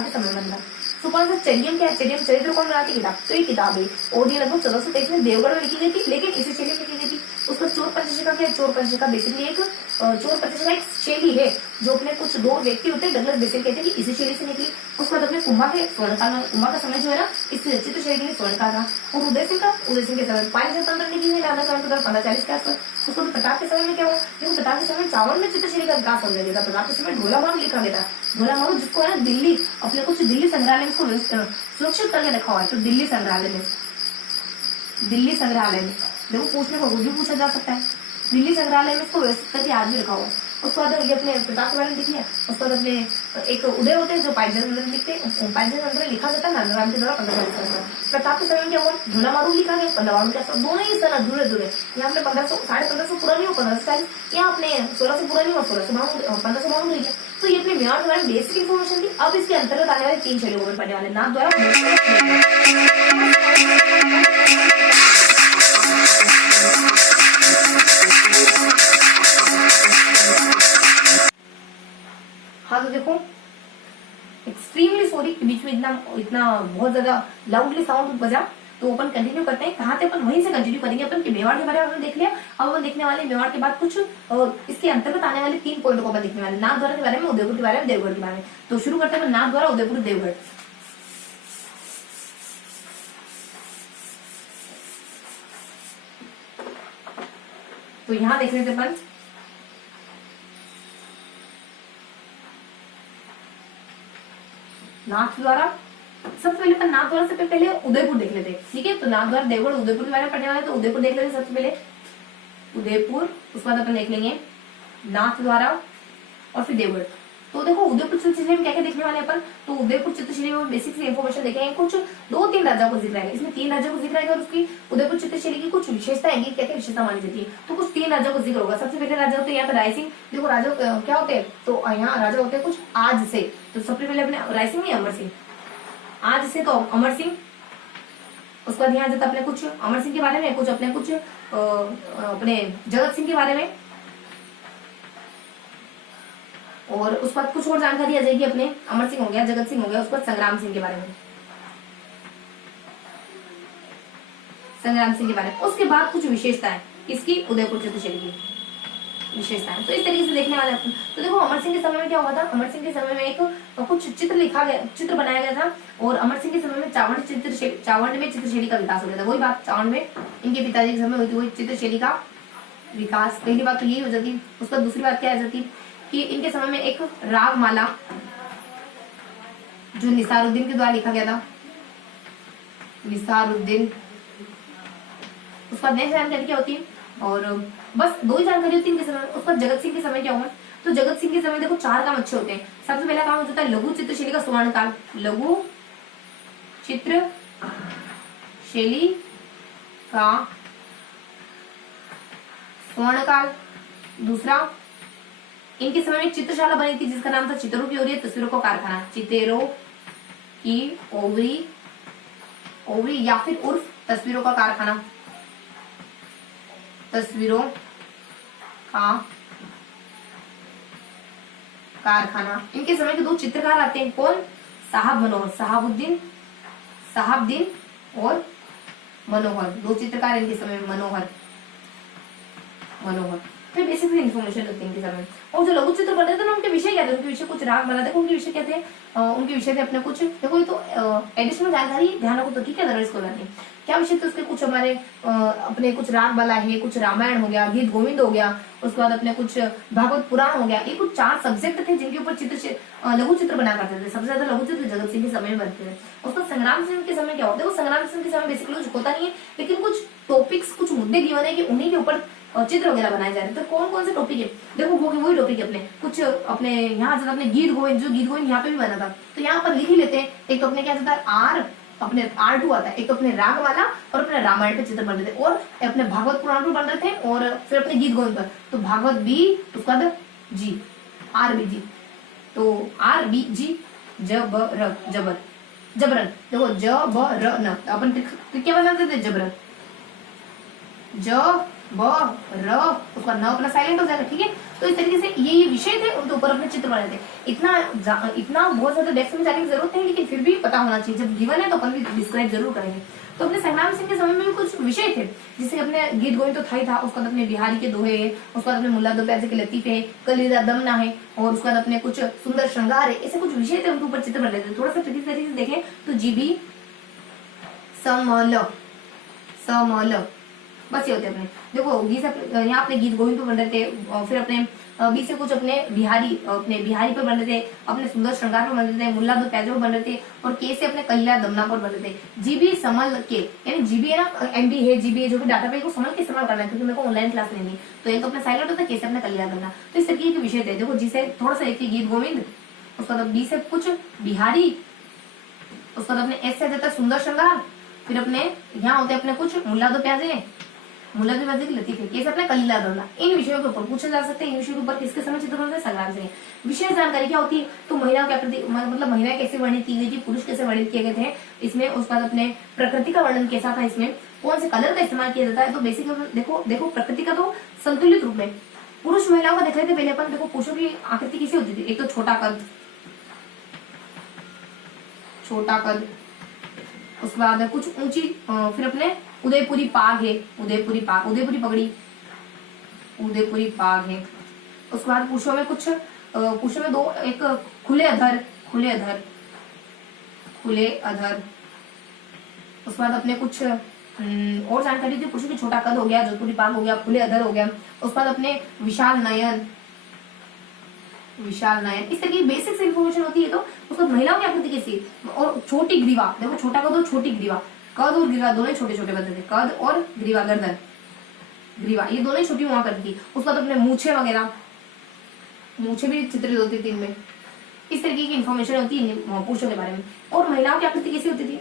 के समय बना। सुपांसा चरियम क्या है, चरियम चरित्र कौन बनाती किताब, तो ये किताब है और ये लगभग 1423 में देवगढ़ में लिखी गई थी, लेकिन इसी शैली में लिखी गई थी। उसका चोर पंचशिका क्या है, चोर पंचशिका बेसिकली एक चोर पंचशिका एक शैली है जो अपने कुछ 2 व्यक्ति होते हैं, डगलस बेसिल कहते हैं कि इसी शैली से निकली। उसके बाद अपने कुंभा के स्वर्णकाल, कुंभा का समय जो है ना इस चित्रशैली में स्वर्णकाल रहा। और उदय सिंह के समय 515 लिखी हुई, राधा काल 1540 के आसपास। उसको प्रताप के समय में क्या हुआ, देखो प्रताप के समय चावल में चित्रशैली का विकास होने लगा। प्रताप के समय ढोला मारू लिखा गया था, ढोला मारू जिसको है ना दिल्ली, अपने कुछ दिल्ली संग्रहालय में सुरक्षित करके रखा हुआ है। तो दिल्ली संग्रहालय में देखो पूछने को भी पूछा जा सकता है, दिल्ली संग्रहालय में इसको व्यवस्थित करके आज भी रखा हुआ है। उसके बाद ये अपने प्रताप के बारे में लिखिए। उसके बाद अपने एक उदय होते हैं जो पाइजन लिखते हैं, पाइजन लिखा जाता है नारायण के द्वारा 1540। प्रताप के समय में क्या हुआ, ढोला मारू लिखा गया 15 के आसपास। दोनों ही सन अधूरे यहाँ अपने 1500 पूरा नहीं हो, 1540, यहाँ अपने 1600 पूरा नहीं हो, 1552 रही है। तो ये अपने मेवाड़ के बारे में बेसिक इन्फॉर्मेशन थी। अब इसके अंतर्गत आने वाले 3 शैलियों को पढ़ने वाले, नाथ द्वारा। हाँ तो देखो एक्सट्रीमली सॉरी कि बीच में इतना बहुत ज्यादा लाउडली साउंड बजा। तो अपन कंटिन्यू करते हैं, कहाँ थे अपन वहीं से कंटिन्यू करेंगे अपन कि मेवाड़ के बारे में हमने देख लिया। अब अपन देखने वाले मेवाड़ के बाद कुछ इसके अंतर्गत आने वाले 3 पॉइंट को अपन देखने वाले, नाथ द्वारा के बारे में, उदयपुर के बारे में, देवगढ़ के बारे में। तो शुरू करते हैं नाथ द्वारा, उदयपुर, देवगढ़। तो यहाँ देख रहे थे अपन नाथ द्वारा, सबसे पहले अपन नाथ द्वारा से पहले उदयपुर देख लेते हैं, ठीक है। तो नाथ द्वारा, देवगढ़, उदयपुर के बारे में पढ़ने वाले, तो उदयपुर देख लेते सबसे पहले, उदयपुर। उसके बाद अपन देख लेंगे नाथ द्वारा और फिर देवगढ़। तो देखो उदयपुर चित्रशैली में क्या क्या देखने वाले अपन, तो उदयपुर चित्रशैली में बेसिक सी इन्फॉर्मेशन देखेंगे, कुछ 2-3 राज्यों को जिक्र आएगा, इसमें 3 राज्यों को जिक्र आएगा और उसकी उदयपुर चित्रशैली की कुछ विशेषता है, क्या क्या विशेषता मानी जाती है। तो कुछ 3 राज्यों को जिक्र होगा। सबसे पहले राजा होते हैं यहाँ पे रायसिंह। देखो राजा क्या होते हैं, तो यहाँ राजा होते हैं कुछ आज से। तो सबसे पहले अपने रायसिंह नहीं, अमर सिंह, आज से तो अमर सिंह। उसके बाद यहाँ जाता अपने कुछ अमर सिंह के बारे में, कुछ अपने कुछ अपने जगत सिंह के बारे में, और उसके बाद कुछ और जानकारी आ जाएगी अपने अमर सिंह हो गया, जगत सिंह हो गया। उसके बाद संग्राम सिंह के बारे में, उसके बाद कुछ विशेषताएं इसकी उदयपुर चित्रशैली की विशेषताएं। तो इस तरीके से देखने वाले अपन। तो देखो अमर सिंह के समय में क्या हुआ था, अमर सिंह के समय में एक कुछ चित्र बनाया गया था, और अमर सिंह के समय में चावंड में चित्रशैली का विकास हो गया था। वही बात, चावंड में इनके पिताजी के समय हुई थी, वही चित्रशैली का विकास। पहली बात तो यही हो जाती। उसके बाद दूसरी बात क्या आ जाती कि इनके समय में एक रागमाला जो निसारुद्दीन के द्वारा लिखा गया था, निसारुद्दीन। उसका नेक्स्ट जानकारी क्या होती है, और बस 2 ही जानकारी होती है इनके समय। उसका जगत सिंह के समय क्या हुआ, तो जगत सिंह के समय देखो 4 काम अच्छे होते हैं। सबसे पहला काम होता है लघु चित्रशैली का स्वर्णकाल, लघु चित्रशैली का स्वर्णकाल। दूसरा, इनके समय में चित्रशाला बनी थी जिसका नाम था चित्रों की ओरी तस्वीरों का कारखाना, चित्रों की ओवरी या फिर उर्फ तस्वीरों का कारखाना, तस्वीरों का कारखाना। इनके समय के 2 चित्रकार आते हैं, कौन, साहब मनोहर, साहबदीन और मनोहर। 2 चित्रकार इनके समय में, मनोहर। तो बेसिक इन्फॉर्मेशन होती है इनके समय। और जो लघु चित्र बन रहे थे ना, उनके विषय क्या थे, उनके विषय कुछ राग माला, देखो उनके विषय क्या थे, उनके विषय थे अपने कुछ, देखो ये तो एडिशनल जानकारी ध्यान रखो तो ठीक है, अदरवाइज कोई बात नहीं। क्या विषय थे उसके, कुछ हमारे अपने कुछ राग माला है, कुछ रामायण हो गया, गीत गोविंद हो गया, उसके बाद अपने कुछ भागवत पुराण हो गया। ये कुछ 4 सब्जेक्ट थे जिनके ऊपर चित्र लघु चित्र बना करते थे। सबसे ज्यादा लघु चित्र जगत सिंह के समय में बनते थे। उसको संग्राम सिंह के समय क्या होता है, वो संग्राम सिंह के समय बेसिकली कुछ होता नहीं है, लेकिन कुछ टॉपिक्स, कुछ मुद्दे गिवन है कि उन्हीं के ऊपर चित्र वगैरह बनाए जा रहे हैं। तो कौन कौन से टॉपिक है, देखो वो वही टॉपिक है अपने कुछ अपने यहाँ जैसे अपने गीत गोविंद, जो गीत गोविंद यहाँ पे भी बना था, तो यहाँ पर लिख ही लेते हैं। एक तो अपने क्या आता है आर, अपने R2 आता है, एक तो अपने राग वाला और अपने रामायण पे चित्र बन रहे थे, और अपने भागवत पुराण पे बन रहे थे, और फिर अपने गीत गोविंद पर, तो भागवत B, उसका G, RBG, तो RBG जबर जबर जबरन, देखो जबरन अपन क्या बनाते थे, जबरन ज ब र, उसका न अपना साइलेंट हो जाएगा, ठीक है। तो इस तरीके से ये विषय थे, उनके ऊपर अपने चित्र बनाए थे। इतना बहुत ज्यादा डेप्थ में जाने की जरूरत नहीं, लेकिन फिर भी पता होना चाहिए, जब गिवन है तो अपन भी डिस्क्राइब जरूर करेंगे। तो अपने संग्राम सिंह के समय में भी कुछ विषय थे, जिससे अपने गीत गोविंद तो था ही था, उसके बाद अपने बिहारी के दोहे है, उसके बाद अपने मुल्ला दो प्याजे के लतीफे है, कलीदा दमना है, और उसके बाद अपने कुछ सुंदर श्रृंगार है, ऐसे कुछ विषय थे, उनके ऊपर चित्र बन रहे थे। थोड़ा सा तरीके से देखें तो जीबी समल, बस ये होते अपने, देखो यहाँ अपने गीत गोविंद पे बन रहे थे, फिर अपने बी से कुछ अपने बिहारी पे बन रहे थे, अपने सुंदर श्रृंगार पे बन रहे थे, मुल्ला दो प्याजों पे बन रहे थे, और के से अपने कलिया दमना पर बन रहे थे। जीबी समल के, यानी जीबी है ना, एमबी है, जीबी है, जो भी डाटा पे को समल के इस्तेमाल करना है, क्योंकि मेरे को ऑनलाइन क्लास लेनी है, तो एक तो अपना साइलेंट होता है, के से अपने कलिया दमना। तो इस तरीके के विषय थे, देखो जिसे थोड़ा सा एक गीत गोविंद, उसका बी से कुछ बिहारी, उसका अपने एस से देता है सुंदर श्रृंगार, फिर अपने यहाँ होते अपने कुछ मुल्ला दो प्याजे की लतीफे, कैसे अपने कलीला दमना। इन विषयों के ऊपर पूछा जा सकते हैं, इन विषयों के ऊपर किसके समय चित्र बनते हैं, संग्राम सिंह। विशेष जानकारी क्या होती है, तो महिलाओं की आकृति, मतलब महिलाएं कैसे वर्णित की गई थी, पुरुष कैसे वर्णित किए गए थे इसमें, उसके बाद अपने प्रकृति का वर्णन कैसा था, इसमें कौन से कलर का इस्तेमाल किया जाता है। तो बेसिक देखो प्रकृति का तो संतुलित रूप में पुरुष महिलाओं का देख रहे थे पहले अपन। देखो पुरुषों की आकृति कैसी होती थी, एक तो छोटा कद, उसके बाद कुछ ऊंची, फिर अपने उदयपुरी पाग है, उदयपुरी पगड़ी, उदयपुरी पाग है। उसके बाद पुरुषों में कुछ, पुरुषों में दो, एक खुले अधर, उसके बाद अपने कुछ और जानकारी थी, पुरुषों की छोटा कद हो गया, जोधपुरी पाग हो गया, खुले अधर हो गया, उसके बाद अपने विशाल नयन, इस तरह की बेसिक इन्फॉर्मेशन होती है। तो उसको महिलाओं की आकृति कैसी, और छोटी ग्रीवा, देखो छोटा कद और छोटी ग्रीवा, कद और ग्रीवा दोनों छोटे छोटे बनते थे, कद और ग्रीवा, गर्दन ग्रीवा, ये दोनों छोटी हुआ करती थी। उसके बाद अपने मूछे वगैरह, मूछे भी चित्रित होती थी इनमें। इस तरीके की इन्फॉर्मेशन होती है पुरुषों के बारे में। और महिलाओं की आकृति कैसी होती थी,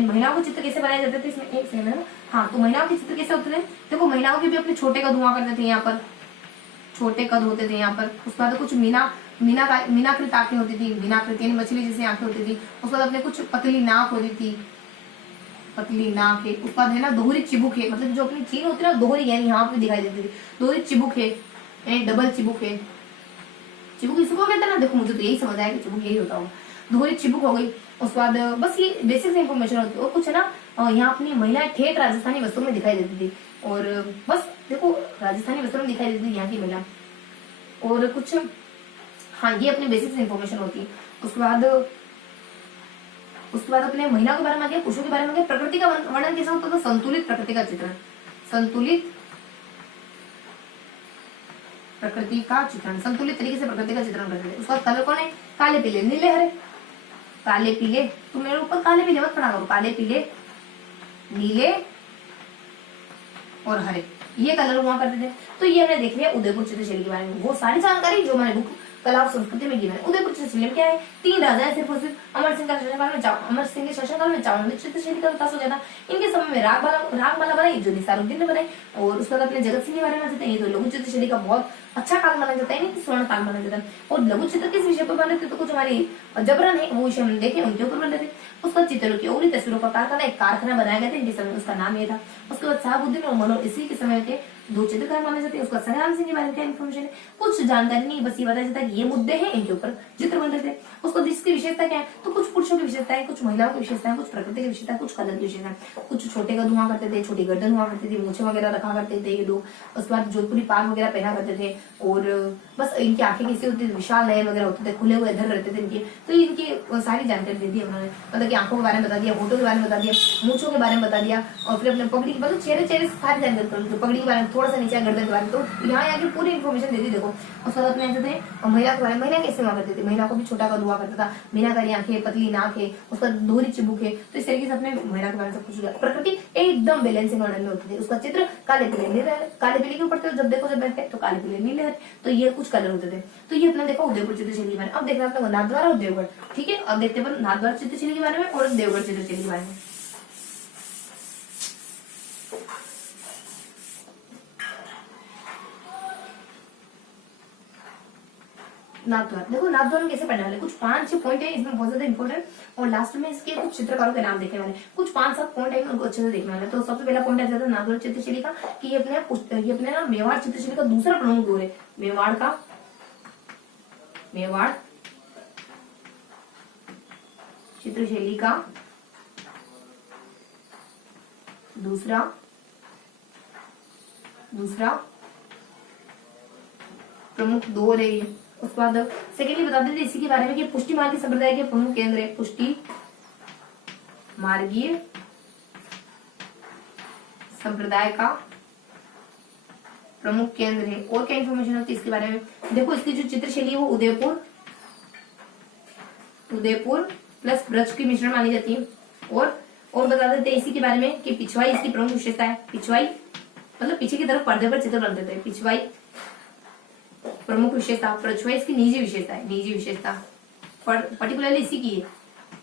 महिलाओं के चित्र कैसे बनाए जाते थे, इसमें एक सेकंड है। हाँ, तो महिलाओं के चित्र कैसे होते थे, देखो महिलाओं के भी अपने छोटे कद हुआ करते थे, यहाँ पर छोटे कद होते थे यहाँ पर। उसके बाद कुछ मीनाकृत आंखें होती थी, मीनाकृति मछली जैसी आंखें होती थी। उसके बाद अपने कुछ पतली नाक होती थी, पतली नाक है। उसके बाद है ना दोहरी चिबुक है, मतलब जो अपनी चीन होती है ना दोहरी, यानी यहाँ पे दिखाई देती थी दोहरी चिबुक है, डबल चिबुक है। चिबुक इसको कहते हैं ना, देखो मुझे तो यही समझ आया कि चिबुक यही होता होगा, दोहरी चिबुक हो गई। उसके बाद बस ये बेसिक इन्फॉर्मेशन होती है। और कुछ है ना, यहाँ अपनी महिलाएं ठेठ राजस्थानी वस्त्रों में दिखाई देती थी, और बस देखो राजस्थानी वस्त्रों में दिखाई देती थी यहाँ की महिला। और कुछ हाँ, ये अपनी बेसिक इन्फॉर्मेशन होती है। उसके बाद अपने महिलाओं के बारे में आ गया, पुरुषों के बारे में आ गया। प्रकृति का वर्णन कैसा होता था, संतुलित प्रकृति का चित्रण, संतुलित तरीके से प्रकृति का चित्रण करते थे। उसका कलर कौन है, काले पीले नीले हरे, काले पीले, तुम मेरे ऊपर काले पीले मत पढ़ा करो, काले पीले नीले और हरे, ये कलर हुआ करते थे। तो ये हमने देख लिया उदयपुर चित्रशैली के बारे में। वो सारी जानकारी जो मैंने बुक कला और संस्कृति में गिवन है। उदयपुर चित्रशैली में क्या है, 3 राजा है सिर्फ और सिर्फ। अमर सिंह के शासनकाल में चावंडी चित्रशैली का विकास हो गया था। इनके समय में रागमाला बनाई जो निसारुद्दीन ने बनाई। और उसके बाद अपने जगत सिंह के बारे में आते हैं, ये तो लघु चित्रशैली का बहुत अच्छा काल माना जाता है, नहीं कि स्वर्ण काल माना जाता है। और लघु चित्र किस विषय पर बने थे, तो कुछ हमारी जबरन है वो विषय हम देखे उनके ऊपर बने थे। उसका चित्रों की और तस्वीरों का कारखाना, एक कारखाना बनाया गया था इनके समय, उसका नाम ये था। उसके बाद शहाबुद्दीन और मनोहर इसी के समय के दो चित्रकार माने जाते हैं। उसका सरेआम सिंह के बारे में क्या इन्फॉर्मेशन है, कुछ जानकारी नहीं, बस ये बताया जाता है कि ये मुद्दे हैं, इनके ऊपर चित्र बन रहे थे। उसको जिसकी विशेषता क्या है, तो कुछ पुरुषों की विशेषता है, कुछ महिलाओं की विशेषता है, कुछ प्रकृति की विशेषता है, कुछ कलर की विशेषता है। कुछ छोटे का धुआं करते थे, छोटी गर्दन हुआ करती थी, मूछे वगैरह रखा करते थे ये लोग। उसके बाद जोधपुरी पाग वगैरह पहना करते थे, और बस इनकी आंखें कैसी होती थी, विशाल नयन वगैरह होते थे, खुले हुए इधर रहते थे इनके। तो इनकी सारी जानकारी दे दी उन्होंने, मतलब कि आंखों के बारे में बता दिया, होठों के बारे में बता दिया, मूछों के बारे में बता दिया, और फिर अपने पगड़ी, मतलब चेहरे चेहरे से सारी जानकारी, पगड़ी के बारे में थोड़ा सा नीचे गर्दन के बारे में, तो यहाँ आके पूरी इन्फॉर्मेशन दे दी। देखो उसके बाद अपने थे और महिला के बारे में, महिला कैसे हुआ करती थी, महिला को भी छोटा का हुआ करता था, मीनाकारी आंखें, पतली नाक है, उसका दोहरी चिबुक है। तो इस तरीके से अपने महिला के बारे में सब कुछ, प्रकृति एकदम बैलेंसिंग ऑर्डर में होती थी। उसका चित्र काले पीले नीले, काले पीले क्यों पड़ते हो, जब देखो जब बैठते तो काले पीले नीले, तो ये कुछ कलर होते थे। तो ये अपने देखो उदयपुर चित्रशैली के बारे में। अब देखना अपने नाथद्वारा और देवगढ़, ठीक है। अब देखते हैं नाथद्वारा चित्रशैली के बारे में और देवगढ़ चित्रशैली के बारे में। नाथद्वारा, देखो नाथद्वारा कैसे पढ़ने वाले, कुछ 5-6 पॉइंट है इसमें बहुत ज्यादा इंपॉर्टेंट, और लास्ट में इसके कुछ चित्रकारों के नाम देखने वाले, कुछ 5-7 पॉइंट है उनको अच्छे से देखने वाले। तो सबसे पहला पॉइंट आ जाता है नाथद्वारा चित्रशैली का, कि ये अपने ना मेवाड़ चित्रशैली का दूसरा प्रमुख दौर है। मेवाड़ चित्रशैली का दूसरा प्रमुख दौर है ये। उसके बाद सेकेंडली बता देते इसी के बारे में कि पुष्टि मार्गीय संप्रदाय के प्रमुख केंद्र है, पुष्टि मार्गीय संप्रदाय का प्रमुख केंद्र है। और क्या इन्फॉर्मेशन होती है इसके बारे में, देखो इसकी जो चित्रशैली है वो उदयपुर प्लस ब्रज की मिश्रण मानी जाती है। और बता देते हैं इसी के बारे में कि पिछवाई इसकी प्रमुख विशेषता है। पिछवाई मतलब पीछे की तरफ पर्दे पर चित्र बनते थे, पिछवाई प्रमुख विशेषता। प्रछवाई इसकी निजी विशेषता है, निजी विशेषता पर्टिकुलरली इसी की है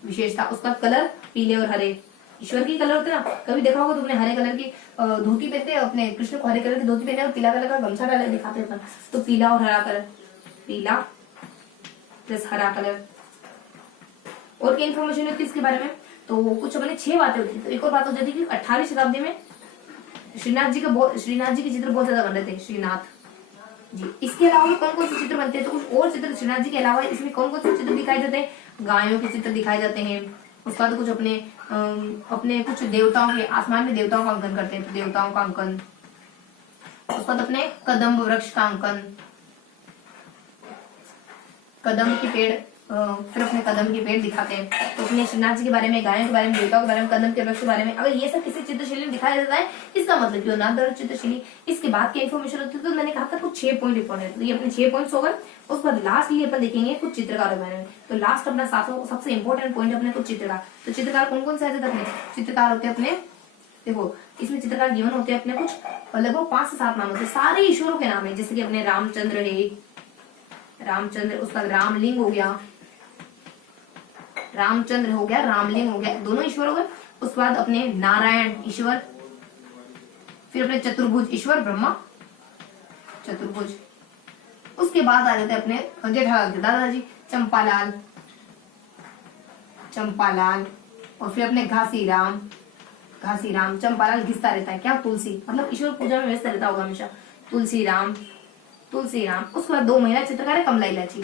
विशेषता। उसका कलर पीले और हरे, ईश्वर की कलर होते ना, कभी देखा होगा तुमने हरे कलर की धोती पहनते हैं, अपने कृष्ण को हरे कलर की धोती पहने और पीला कलर का गमछा डाले दिखाते हैं, तो पीला और हरा कलर, पीला प्लस हरा कलर। और क्या इन्फॉर्मेशन होती है इसके बारे में, तो कुछ अपने 6 बातें होती है। तो एक और बात हो जाती है कि 18वीं शताब्दी में श्रीनाथ जी के चित्र बहुत ज्यादा बन रहे थे, श्रीनाथ जी। इसके अलावा कौन कौन से चित्र बनते हैं, तो कुछ और चित्र श्रीनाथ जी के अलावा इसमें कौन कौन से चित्र दिखाए जाते हैं, गायों के चित्र दिखाए जाते हैं। उसके बाद कुछ अपने कुछ देवताओं के, आसमान में देवताओं का अंकन करते हैं, तो देवताओं का अंकन। उसके बाद अपने कदम्ब वृक्ष का अंकन, कदम के पेड़, फिर अपने कदम के पेड़ दिखाते हैं। तो अपने श्रीनाथ जी के बारे में, गायों के बारे में, देवताओं के बारे में, कदम के वृक्ष के बारे में, अगर ये सब किसी चित्रशैली में दिखाया जाता है, इसका मतलब कि नाथद्वारा चित्रशैली। इसके बाद की इन्फॉर्मेशन होती है, तो मैंने कहा था कुछ 6 पॉइंट इंपॉर्टेंट, तो ये अपने 6 पॉइंट्स हो गए। उसके बाद लास्ट लिए अपन देखेंगे कुछ चित्रकारों के बारे में। तो लास्ट अपना सबसे इंपॉर्टेंट पॉइंट अपने कुछ चित्रकार। तो चित्रकार कौन कौन से आते थे अपने, चित्रकार होते हैं अपने, देखो इसमें चित्रकार जीवन होते हैं अपने कुछ लगभग 5 से 7 नाम होते हैं, सारे ईश्वरों के नाम है। जैसे कि अपने रामचंद्र है, रामचंद्र, उसका रामलिंग हो गया, रामचंद्र हो गया, रामलिंग हो गया, दोनों ईश्वर हो गए। उसके बाद अपने नारायण ईश्वर, फिर अपने चतुर्भुज ईश्वर ब्रह्मा चतुर्भुज। उसके बाद आ जाते अपने जेठालाल के दादाजी चंपालाल, और फिर अपने घासी राम, चंपालाल घिसता रहता है क्या, तुलसी, मतलब ईश्वर पूजा में व्यस्त रहता होगा हमेशा, तुलसी राम। उसके बाद 2 महिला चित्रकार है, कमला इलायची,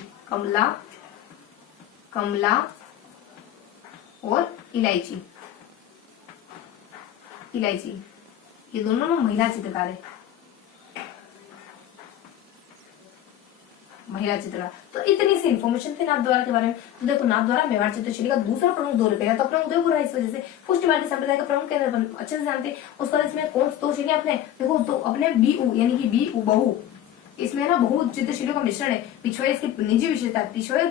कमला और इलायची, ये दोनों ना महिला चित्रकार है, महिला चित्रकार। तो इतनी सी इन्फॉर्मेशन थी नाथद्वारा के बारे में। तो देखो नाथद्वारा मेवाड़ चित्रशैली का दूसरा प्रमुख दौर है, तो अपना उदयपुर है, इस वजह से पुष्टि मार्गीय संप्रदाय का प्रमुख केंद्र अच्छे से जानते हैं। उसके बाद इसमें कौन दो शैली अपने देखो, तो अपने बीऊ यानी कि बीऊ बहु, इसमें ना बहुत चित्रशैलियों का मिश्रण है। पिछवाई इसकी निजी विशेषता है, पिछवाई और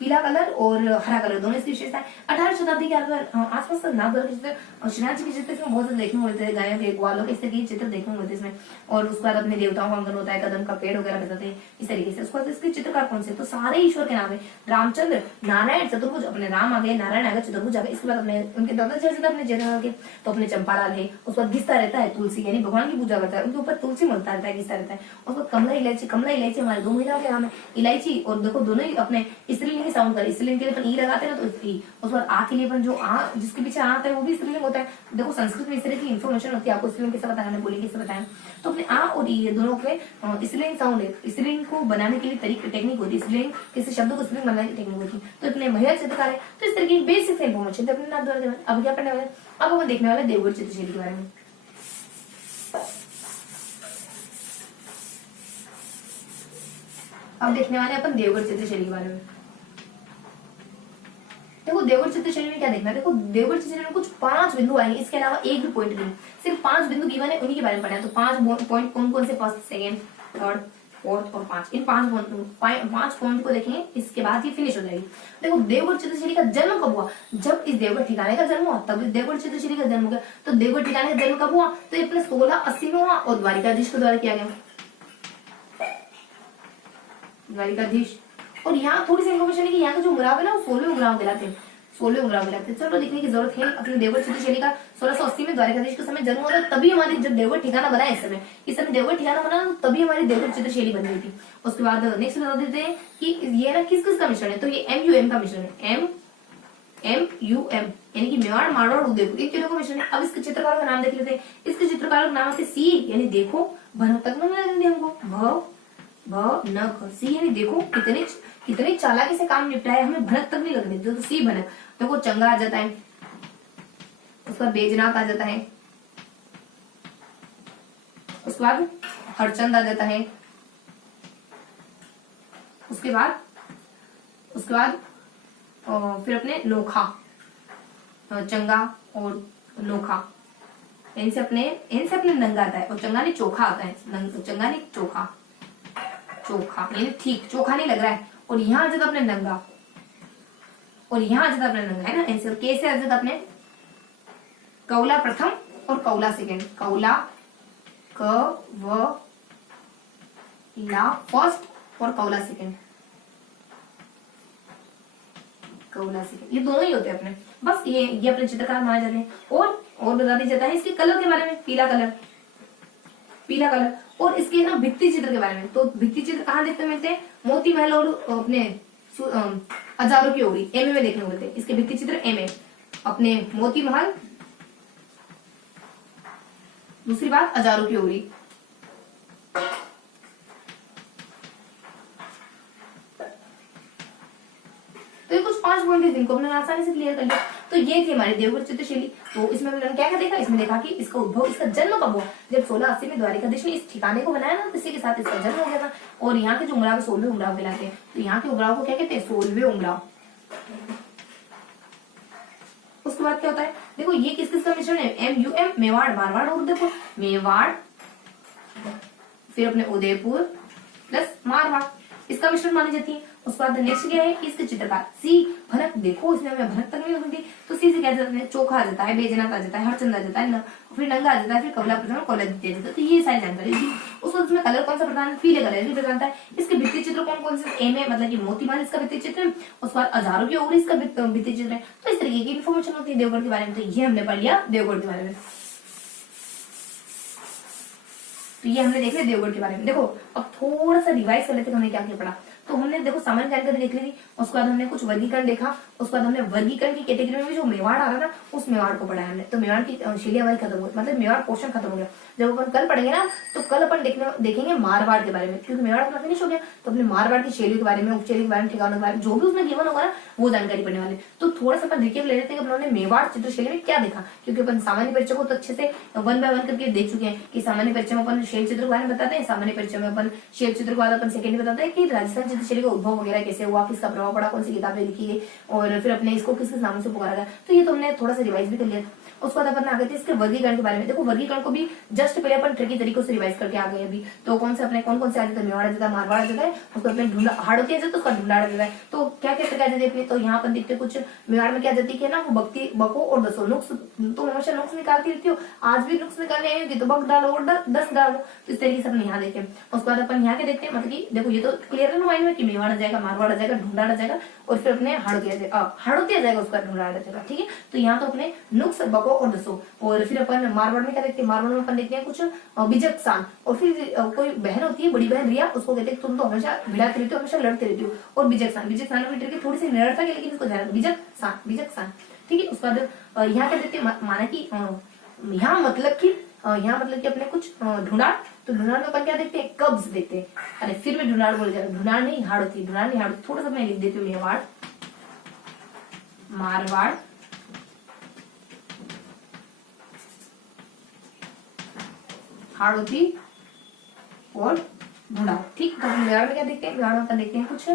पीला कलर और हरा कलर दोनों इसकी विशेषता है। 18वीं शताब्दी के आसपास नाथद्वारा के चित्र, श्रीनाथ जी के चित्र इसमें बहुत देखने को मिलते हैं, गायों के, ग्वालों के, इस तरीके के चित्र देखने को मिलते हैं इसमें। और उसके बाद अपने देवताओं का अंकन होता है, कदम का पेड़ वगैरह बताते हैं इस तरीके से। उसके बाद इसके चित्रकार कौन से, तो सारे ईश्वर के नाम है, रामचंद्र, नारायण, चतुर्भुज, अपने राम आ गए, नारायण आ गए, चतुर्भुज आ गए। इसके बाद अपने उनके दादाजी अपने जेठालाल के, तो अपने चंपालाल है। उसके बाद घिसता रहता है तुलसी, यानी भगवान की पूजा करता है, उनके ऊपर तुलसी मलता रहता है, घिसता रहता है। उसके बाद कमला इलायची, कमला इलायची हमारे दो महिलाओं के नाम है। इलायची और देखो दोनों ही अपने स्त्रीलिंग साउंड कर, स्त्रीलिंग के लिए अपन ई लगाते हैं ना तो ई, उसके बाद आ के लिए अपन जो आ जिसके पीछे आ आता है वो भी स्त्रीलिंग होता है। देखो संस्कृत में इस तरह की इन्फॉर्मेशन होती है, आपको स्त्रीलिंग कैसे बताया, बोली कैसे बताया। तो अपने आ और ई दोनों के स्त्रीलिंग साउंड है, स्त्रीलिंग को बनाने के लिए तरीके टेक्निक होती है, स्त्रीलिंग किसी शब्दों को स्त्रीलिंग बनाने की टेक्निक होती है। तो इतने महिला चित्रकार है, तो इस तरह की बेसिक इन्फॉर्मेशन अपने नाथ द्वारा। अब क्या पढ़ने वाले, अब अपन देखने वाले देवगढ़ चित्रशैली के बारे में। अब देखने वाले अपन देवगढ़ चित्रशैली के बारे में। देखो देवगढ़ चित्रशैली में क्या देखना है, देखो देवगढ़ चित्रशैली में कुछ 5 बिंदु आएंगे, इसके अलावा एक भी पॉइंट नहीं, सिर्फ 5 बिंदु गिवन है, उन्हीं के बारे में पढ़ना है। तो 5 पॉइंट कौन कौन से, फर्स्ट, सेकंड, थर्ड, फोर्थ और 5, इन 5 पॉइंट को देखेंगे, इसके बाद ये फिनिश हो जाएगी। देखो देवगढ़ चित्रशैली का जन्म कब हुआ, जब इस देवगढ़ ठिकाने का जन्म हुआ तब इस देवगढ़ चित्रशैली का जन्म हो गया। तो देवगढ़ ठिकाने का जन्म कब हुआ, तो ये अपने 1680 में हुआ और द्वारिकाधीश के द्वारा किया गया, द्वारिकाधीश। और यहाँ थोड़ी सी इन्फॉर्मेशन है कि यहाँ का जो उमराव है ना वो 16वें उमराव कहलाते हैं, 16वें उमराव कहलाते हैं। चलो देखने की जरूरत है, अपने देवगढ़ चित्रशैली का 1680 में द्वारिकाधीश के समय जन्म हुआ था, तभी हमारी जब देवगढ़ ठिकाना बना है इस समय देवगढ़ ठिकाना बना तभी हमारी देवगढ़ चित्रशैली बन गई थी। उसके बाद नेक्स्ट बता देते हैं कि ये ना किस किस का मिश्रण है, तो ये MUM का मिश्रण है, MUM यानी कि मेवाड़, मारवाड़, उदयपुर, इन तीनों का मिश्रण है। अब इसके चित्रकारों का नाम देख लेते हैं। इसके चित्रकारों का नाम है सी यानी देखो, भन तक में लगेंगे हमको, भ न ख, सी यानी देखो, कितने चालाकी से काम निपटाया, हमें भनक तक नहीं लगने देते, तो सी भनक। देखो चंगा आ जाता है, उसका बेजनात आ जाता है, उसके बाद हरचंद आ जाता है, उसके बाद फिर अपने नोखा, चंगा और नोखा, इनसे अपने नंगा आता है, और चंगा नहीं चोखा आता है, चंगा नहीं चोखा, यानी ठीक चोखा नहीं लग रहा है। और यहाँ आ जाता अपने नंगा, और यहाँ आ जाता अपने नंगा है ना, ऐसे कैसे आ जाता अपने कौला प्रथम और कौला सेकेंड, कौला क व ला फर्स्ट और कौला सेकेंड, ये दोनों ही होते हैं अपने, बस ये अपने चित्रकार माने जाते हैं। और बता दिया जाता है इसके कलर के बारे में, पीला कलर, और इसके ना भित्ति चित्र के बारे में। तो भित्ति चित्र कहाँ देखते मिलते हैं, मोती महल और अपने हजारों की ओरी, एमए में देखने को मिलते हैं इसके भित्ति चित्र, एमए अपने मोती महल, दूसरी बात हजारों की ओरी। तो ये कुछ 5 पॉइंट है जिनको हमने आसानी से क्लियर कर लिया। तो ये थी हमारी देवगढ़ चित्रशैली। तो इसमें हमने क्या देखा, इसमें देखा कि इसका उद्भव, इसका जन्म कब हुआ, जब 1680 में द्वारिकाधीश ने इस ठिकाने को बनाया ना, इसी के साथ इसका जन्म हो गया था। और यहाँ के जो उमराव 16वें उमराव कहलाते हैं, तो यहाँ के उमराव को क्या कहते हैं, 16वें उमराव। उसके बाद क्या होता है, देखो ये किस किस का मिश्रण है, MUM मेवाड़, मारवाड़ और उदयपुर, मेवाड़ फिर अपने उदयपुर प्लस मारवाड़, इसका मिश्रण मानी जाती है। उसके बाद नेक्स्ट क्या है, इसके चित्रकार सी भनक, देखो इसमें हमें भनक तक नहीं होती, तो सी से क्या जाता है, चोखा आ जाता है, बेजनात आ जाता है, हरचंद आ जाता है, फिर नंगा आ जाता है, फिर कौला प्रथम और कौला द्वितीय आ जाता है। तो ये सारी जानकारी थी। उसको इसमें कलर कौन सा प्रधान है, पीले कलर की प्रधानता है। इसके भित्ति चित्र कौन कौन से, एम ए मतलब कि मोतीमाल इसका भित्ति चित्र, उसके बाद हजारों की ओर इसका भित्ति चित्र है। तो इस तरीके की इन्फॉर्मेशन होती है देवगढ़ के बारे में। तो ये हमने पढ़ लिया देवगढ़ के बारे में। तो ये हमने देख लिया देवगढ़ के बारे में। देखो अब थोड़ा सा रिवाइज कर लेते हैं, हमने क्या क्या पढ़ा। तो हमने देखो सामान्य जानकारी देख ली थी, उसके बाद हमने कुछ वर्गीकरण देखा, उसके बाद हमने वर्गीकरण की कैटेगरी में भी जो मेवाड़ आ रहा था उस मेवाड़ को पढ़ा हमने। तो मेवाड़ की शैली हमारी खत्म हो गई, मतलब मेवाड़ पोर्शन खत्म हो गया। जब अपन कल पढ़ेंगे ना, तो कल अपन देखेंगे मारवाड़ के बारे में, क्योंकि मेवाड़ अपना फिनिश हो गया। तो अपने मारवाड़ की शैली के बारे में, उपशैली के बारे में, ठिकानों के बारे में जो भी उसमें गिवन होगा ना, वो जानकारी पढ़ने वाले। तो थोड़ा सा अपन रिकेप ले लेते हैं कि अपने मेवाड़ चित्रशैली में क्या देखा, क्योंकि अपन सामान्य परिचय को तो अच्छे से 1 बाय 1 करके देख चुके हैं कि सामान्य परिचय में अपन शैल चित्र के बारे में बताते हैं, सामान्य परिचय में अपन शैल चित्र के बाद अपन सेकेंड बताते हैं कि राजस्थान चित्रशैली का उद्भव वगैरह कैसे हुआ, किसका प्रभाव पड़ा, कौन सी किताबें लिखी है, और फिर अपने इसको किस किस नाम से पुकारा गया। तो ये तो हमने थोड़ा सा रिवाइज भी कर लिया। उसके बाद अपन आ गए थे इसके वर्गीकरण के बारे में। देखो वर्गीकरण को भी जस्ट पहले अपन ट्रिकी तरीकों से रिवाइज करके आ गए अभी। तो कौन से अपने कौन कौन से आ जाता है, मेवाड़ आ जाता है, मारवाड़ आ जाता है, उसको अपने ढूंढा हाड़ोती आ जाता है, उसका ढूंढा आ जाता है। तो क्या क्या प्रकार जाती है, तो यहाँ अपन देखते कुछ मेवाड़ में क्या जाती है ना, वो भक्ति, बको और दसो नुक्स। तो हमेशा नुक्स निकालती रहती हो, आज भी नुक्स निकालने आई होगी, तो बक डालो और 10 डालो। तो इस तरीके से अपन यहाँ देखें। उसके बाद अपन यहाँ के देखते हैं, मतलब की देखो ये तो क्लियर है ना माइंड में कि मेवाड़ आ जाएगा, मारवाड़ आ जाएगा, ढूंढा आ जाएगा, और फिर अपने हाड़ोती आ जाएगा, उसका ढूंढा आ जाएगा, ठीक है। तो यहाँ तो अपने नुक्स, बको और दसो। और फिर अपन मारवाड़ में क्या देखते हैं, मारवाड़ में अपन देखते हैं कुछ बिजक्सान। और फिर कोई बहन होती है, बड़ी बहन रिया, उसको कहते हैं तुम तो हमेशा भिड़ाती रहती हो, हमेशा लड़ते रहती हो। और बिजक्सान, बिजक्सान में की थोड़ी सी निरर्थक है, लेकिन इसको ध्यान, बिजक्सान, बिजक्सान, ठीक है। उसके बाद यहाँ क्या देखते हैं, माना कि यहाँ मतलब कि अपने कुछ ढूंढाड़, तो ढूंढाड़ में अपन क्या देखते हैं, कब्ज देखते हैं। अरे फिर मैं ढूंढाड़ बोल जाएगा, ढूंढाड़ नहीं हाड़ होती है, ढूंढाड़ नहीं हाड़। थोड़ा सा मैं लिख देती हूँ, मेवाड़, मारवाड़, हाड़ होती और ढूंढाड़, ठीक। तो मेवाड़ में क्या देखते हैं, मेवाड़ में अपन देखते हैं कुछ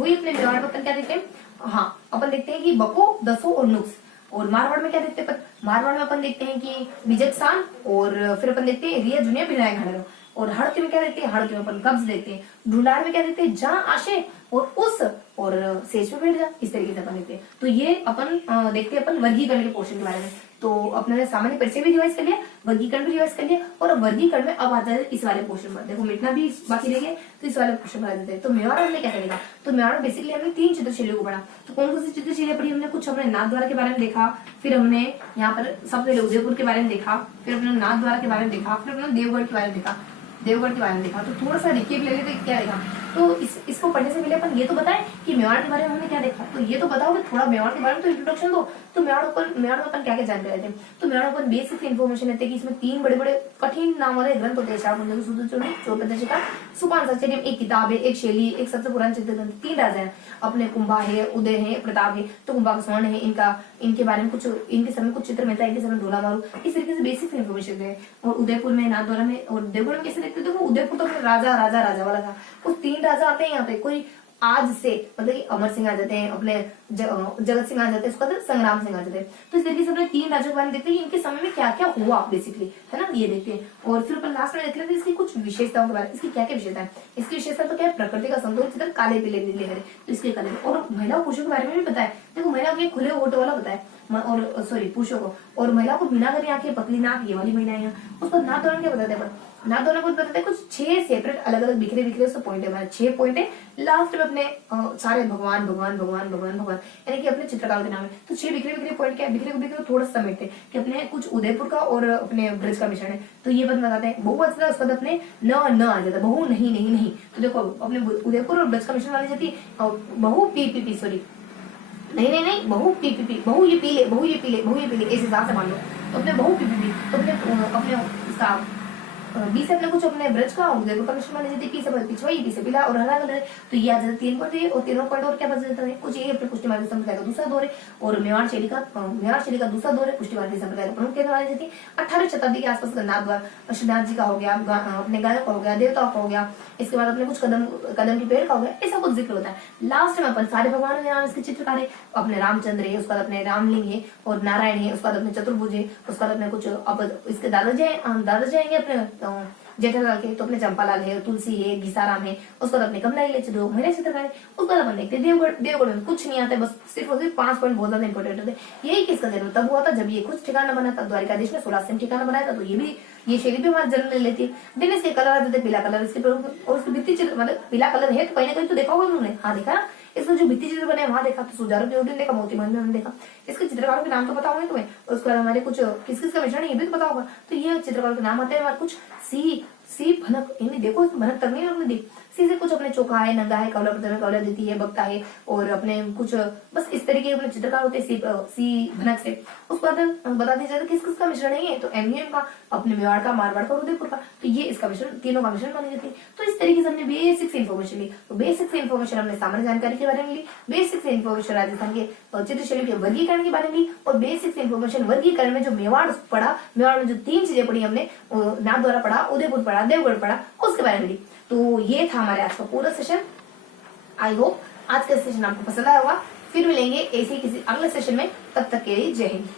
वही अपने मेवाड़ में अपन क्या देखते हैं, हाँ अपन देखते हैं कि बको, दसो और नुक्स। और मारवाड़ में क्या देखते हैं, मारवाड़ में अपन देखते हैं कि बिजक्सान, और फिर अपन देखते हैं रिया जुनिया बिनायक हड़रो। और हड़के में क्या देखते हैं, हड़के में अपन कब्ज देखते हैं। ढूंढाड़ में क्या देखते हैं, जहां आशे और उस और सेज पे बैठ जा, इस तरीके से अपन देखते हैं। तो ये अपन देखते हैं अपन वर्गीकरण के पोर्शन के बारे में। तो अपने सामान्य परिचय भी रिवाइज कर लिया, वर्गीकरण भी रिवाइज कर लिया, और वर्गीकरण में अब आता है इस वाले पोर्शन पर। देखो मिटना भी बाकी रह गया, तो इस वाले पोर्शन पर आ जाते हैं। तो मेवाड़ हमने क्या करेगा, तो मेवाड़ बेसिकली हमने 3 चित्रशैलियों को पढ़ा। तो कौन कौन सी चित्रशैलियां पढ़ी हमने, कुछ हमने नाथद्वारा के बारे में देखा, फिर हमने यहाँ पर सबसे पहले उदयपुर के बारे में देखा, फिर अपने नाथद्वारा के बारे में देखा, फिर अपने देवगढ़ के बारे में देखा, देवगढ़ के बारे में देखा। तो थोड़ा सा रिकेप ले लेते क्या देखा। तो इसको पढ़ने से पहले अपन ये तो बताएं कि मेवाड़ के बारे में हमने क्या देखा। तो ये तो बताओ कि थोड़ा मेवाड़ के बारे में तो इंट्रोडक्शन दो। तो मेवाड़ में अपन क्या क्या जानते रहते हैं। तो मेवाड़ अपन बेसिक इन्फॉर्मेशन लेते हैं कि इसमें 3 बड़े बड़े कठिन नाम वाले ग्रंथ होते हैं। शाकुंतलम, सूत्रचूर्ण, चौपदशिका, सुपानसाचर्यम। एक किताब है, एक शैली, एक सबसे पुराना चित्र ग्रंथ। 3 राजा है अपने, कुंभा है, उदय है, प्रताप है। तो कुंभा का स्वर्ण है, इनके बारे में कुछ, इनके समय कुछ चित्र मिलता है, इनके समय ढोला मारू, इस तरीके से बेसिक इन्फॉर्मेशन है। और उदयपुर में, नाथद्वारा में और देवगढ़ में कैसे देखते हो, उदयपुर तो राजा राजा राजा वाला था। कुछ 3 राजा आते हैं यहाँ पे। कोई आज से मतलब कि अमर सिंह आ जाते हैं, अपने जगत सिंह आ जाते हैं, उसका संग्राम सिंह आ जाते हैं। तो इस तरीके से अपने 3 राजाओं के बारे में देखते हैं, इनके समय में क्या क्या हुआ बेसिकली, है ना, ये देखते हैं। और फिर अपन लास्ट में देख लेते हैं इसकी कुछ विशेषताओं के बारे में। इसकी क्या क्या विशेषता है, इसकी विशेषता तो क्या है, प्रकृति का संतुलित चित्र, काले पीले नीले हरे, तो इसके कलर। और महिला पुरुषों के बारे में भी बताया। देखो महिला के खुले होठ वाला बताया, और सॉरी पुरुषों को, और महिला को मीनाकारी आंखें, पतली नाक, ये वाली महिला है। उसको नाथद्वारा क्या बताते हैं, नाथद्वारा को बताते हैं कुछ 6 सेपरेट अलग अलग बिखरे बिखरे उससे पॉइंट है, 6 पॉइंट है। लास्ट में अपने सारे भगवान भगवान भगवान भगवान भगवान यानी कि अपने चित्रकारों के नाम है। तो 6 बिखरे बिखरे पॉइंट क्या है, बिखरे बिखरे थोड़ा सा समेटते हैं कि अपने कुछ उदयपुर का और अपने ब्रज का मिश्रण है। तो ये बात बताते हैं। बहु आता है उसके बाद अपने न आ जाता है, बहु नहीं नहीं नहीं। तो देखो अपने उदयपुर और ब्रज का मिश्रण वाली जाती है बहु पी सॉरी नहीं नहीं नहीं, बहु पी बहु ये पीले, बहु ये पीले, बहु ये पीले, इस हिसाब से मान लो। तो अपने बहु पी तो अपने उसका बी से अपने कुछ अपने ब्रज का उदयपुर का मिश्रण मानी जाती है। पी से पिछवा, ये पी से पीला और हरा कलर है। तो ये आ जाता है 3 पॉइंट है। और 3 पॉइंट और क्या बच जाता है, कुछ ये अपने पुष्टिमार्गी संप्रदाय का दूसरा दौर है। और मेवाड़ शैली का दूसरा दौर है। पुष्टिमार्गी संप्रदाय का प्रमुख केंद्र मानी जाती है। 18वीं शताब्दी के आसपास नाथद्वारा, श्रीनाथ जी का हो गया, अपने गायों का हो गया, देवताओं का हो गया, इसके बाद अपने कुछ कदम की पेड़ का हो गया, ऐसा कुछ जिक्र होता है। लास्ट में अपन सारे भगवानों के नाम इसके चित्रकार है। अपने रामचंद्र है, उसके बाद अपने रामलिंग है और नारायण है, उसके बाद अपने चतुर्भुज है, उसके बाद अपने कुछ अब इसके दादाजी आएंगे अपने जेठालाल के। तो अपने चंपालाल है, तुलसी है, घिसाराम है, उसके बाद अपने कमला महिला चित्रकार है। उसके बाद अपन देखते हैं देवगढ़ में कुछ नहीं आता है, बस सिर्फ 5 पॉइंट बहुत ज्यादा इंपोर्टेंट होते हैं। यही किसका जन्म तब हुआ था जब ये कुछ ठिकाना बना था, द्वारिकाधीश ने 16 से ठिकाना बनाया था। तो ये शैली भी हमारा जन्म ले लेती है। दिन इसके कलर आते थे, पीला कलर इसके, और उसकी भित्ति चित्र मतलब पीला कलर है तो कहीं ना कहीं तो देखा होगा तुमने, हाँ देखा ना। इसमें जो भित्ति चित्र बने वहां देखा, तो सुजारू की देखा, मोती महल में देखा। इसके चित्रकारों के नाम तो पता होंगे तुम्हें। उसके बाद हमारे कुछ किस किस का मिश्रण है ये भी तो पता होगा। तो ये चित्रकारों के नाम आते हैं हमारे कुछ सी भनक, इन्हें देखो भनक तक नहीं आपने दी। सी से कुछ अपने चोखा है, नंगा है, कवला प्रथम है, कवला देती है, बक्ता है, और अपने कुछ बस इस तरीके के अपने चित्रकार होते हैं सी भनक से। उसके बाद बता दिया जाता है किस किस का मिश्रण है ये, तो एमयूएम का, अपने मेवाड़ का, मारवाड़ का, उदयपुर का। तो ये इसका मिश्रण, तीनों का मिश्रण मानी जाती है। तो इस तरीके से हमने बेसिक से इन्फॉर्मेशन ली। तो बेसिक से इन्फॉर्मेशन हमने सामान्य जानकारी के बारे में ली, बेसिक से इन्फॉर्मेशन राजस्थान के चित्रशैली के वर्गीकरण के बारे में ली, और बेसिक से इन्फॉर्मेशन वर्गीकरण में जो मेवाड़ पढ़ा, मेवाड़ में जो 3 चीजें पढ़ी हमने, नाथद्वारा पढ़ा, उदयपुर पढ़ा, देवगढ़ पढ़ा, उसके बारे में ली। तो ये था हमारे आज का पूरा सेशन। आई होप आज का सेशन आपको पसंद आया होगा। फिर मिलेंगे ऐसे किसी अगले सेशन में, तब तक के लिए जय हिंद।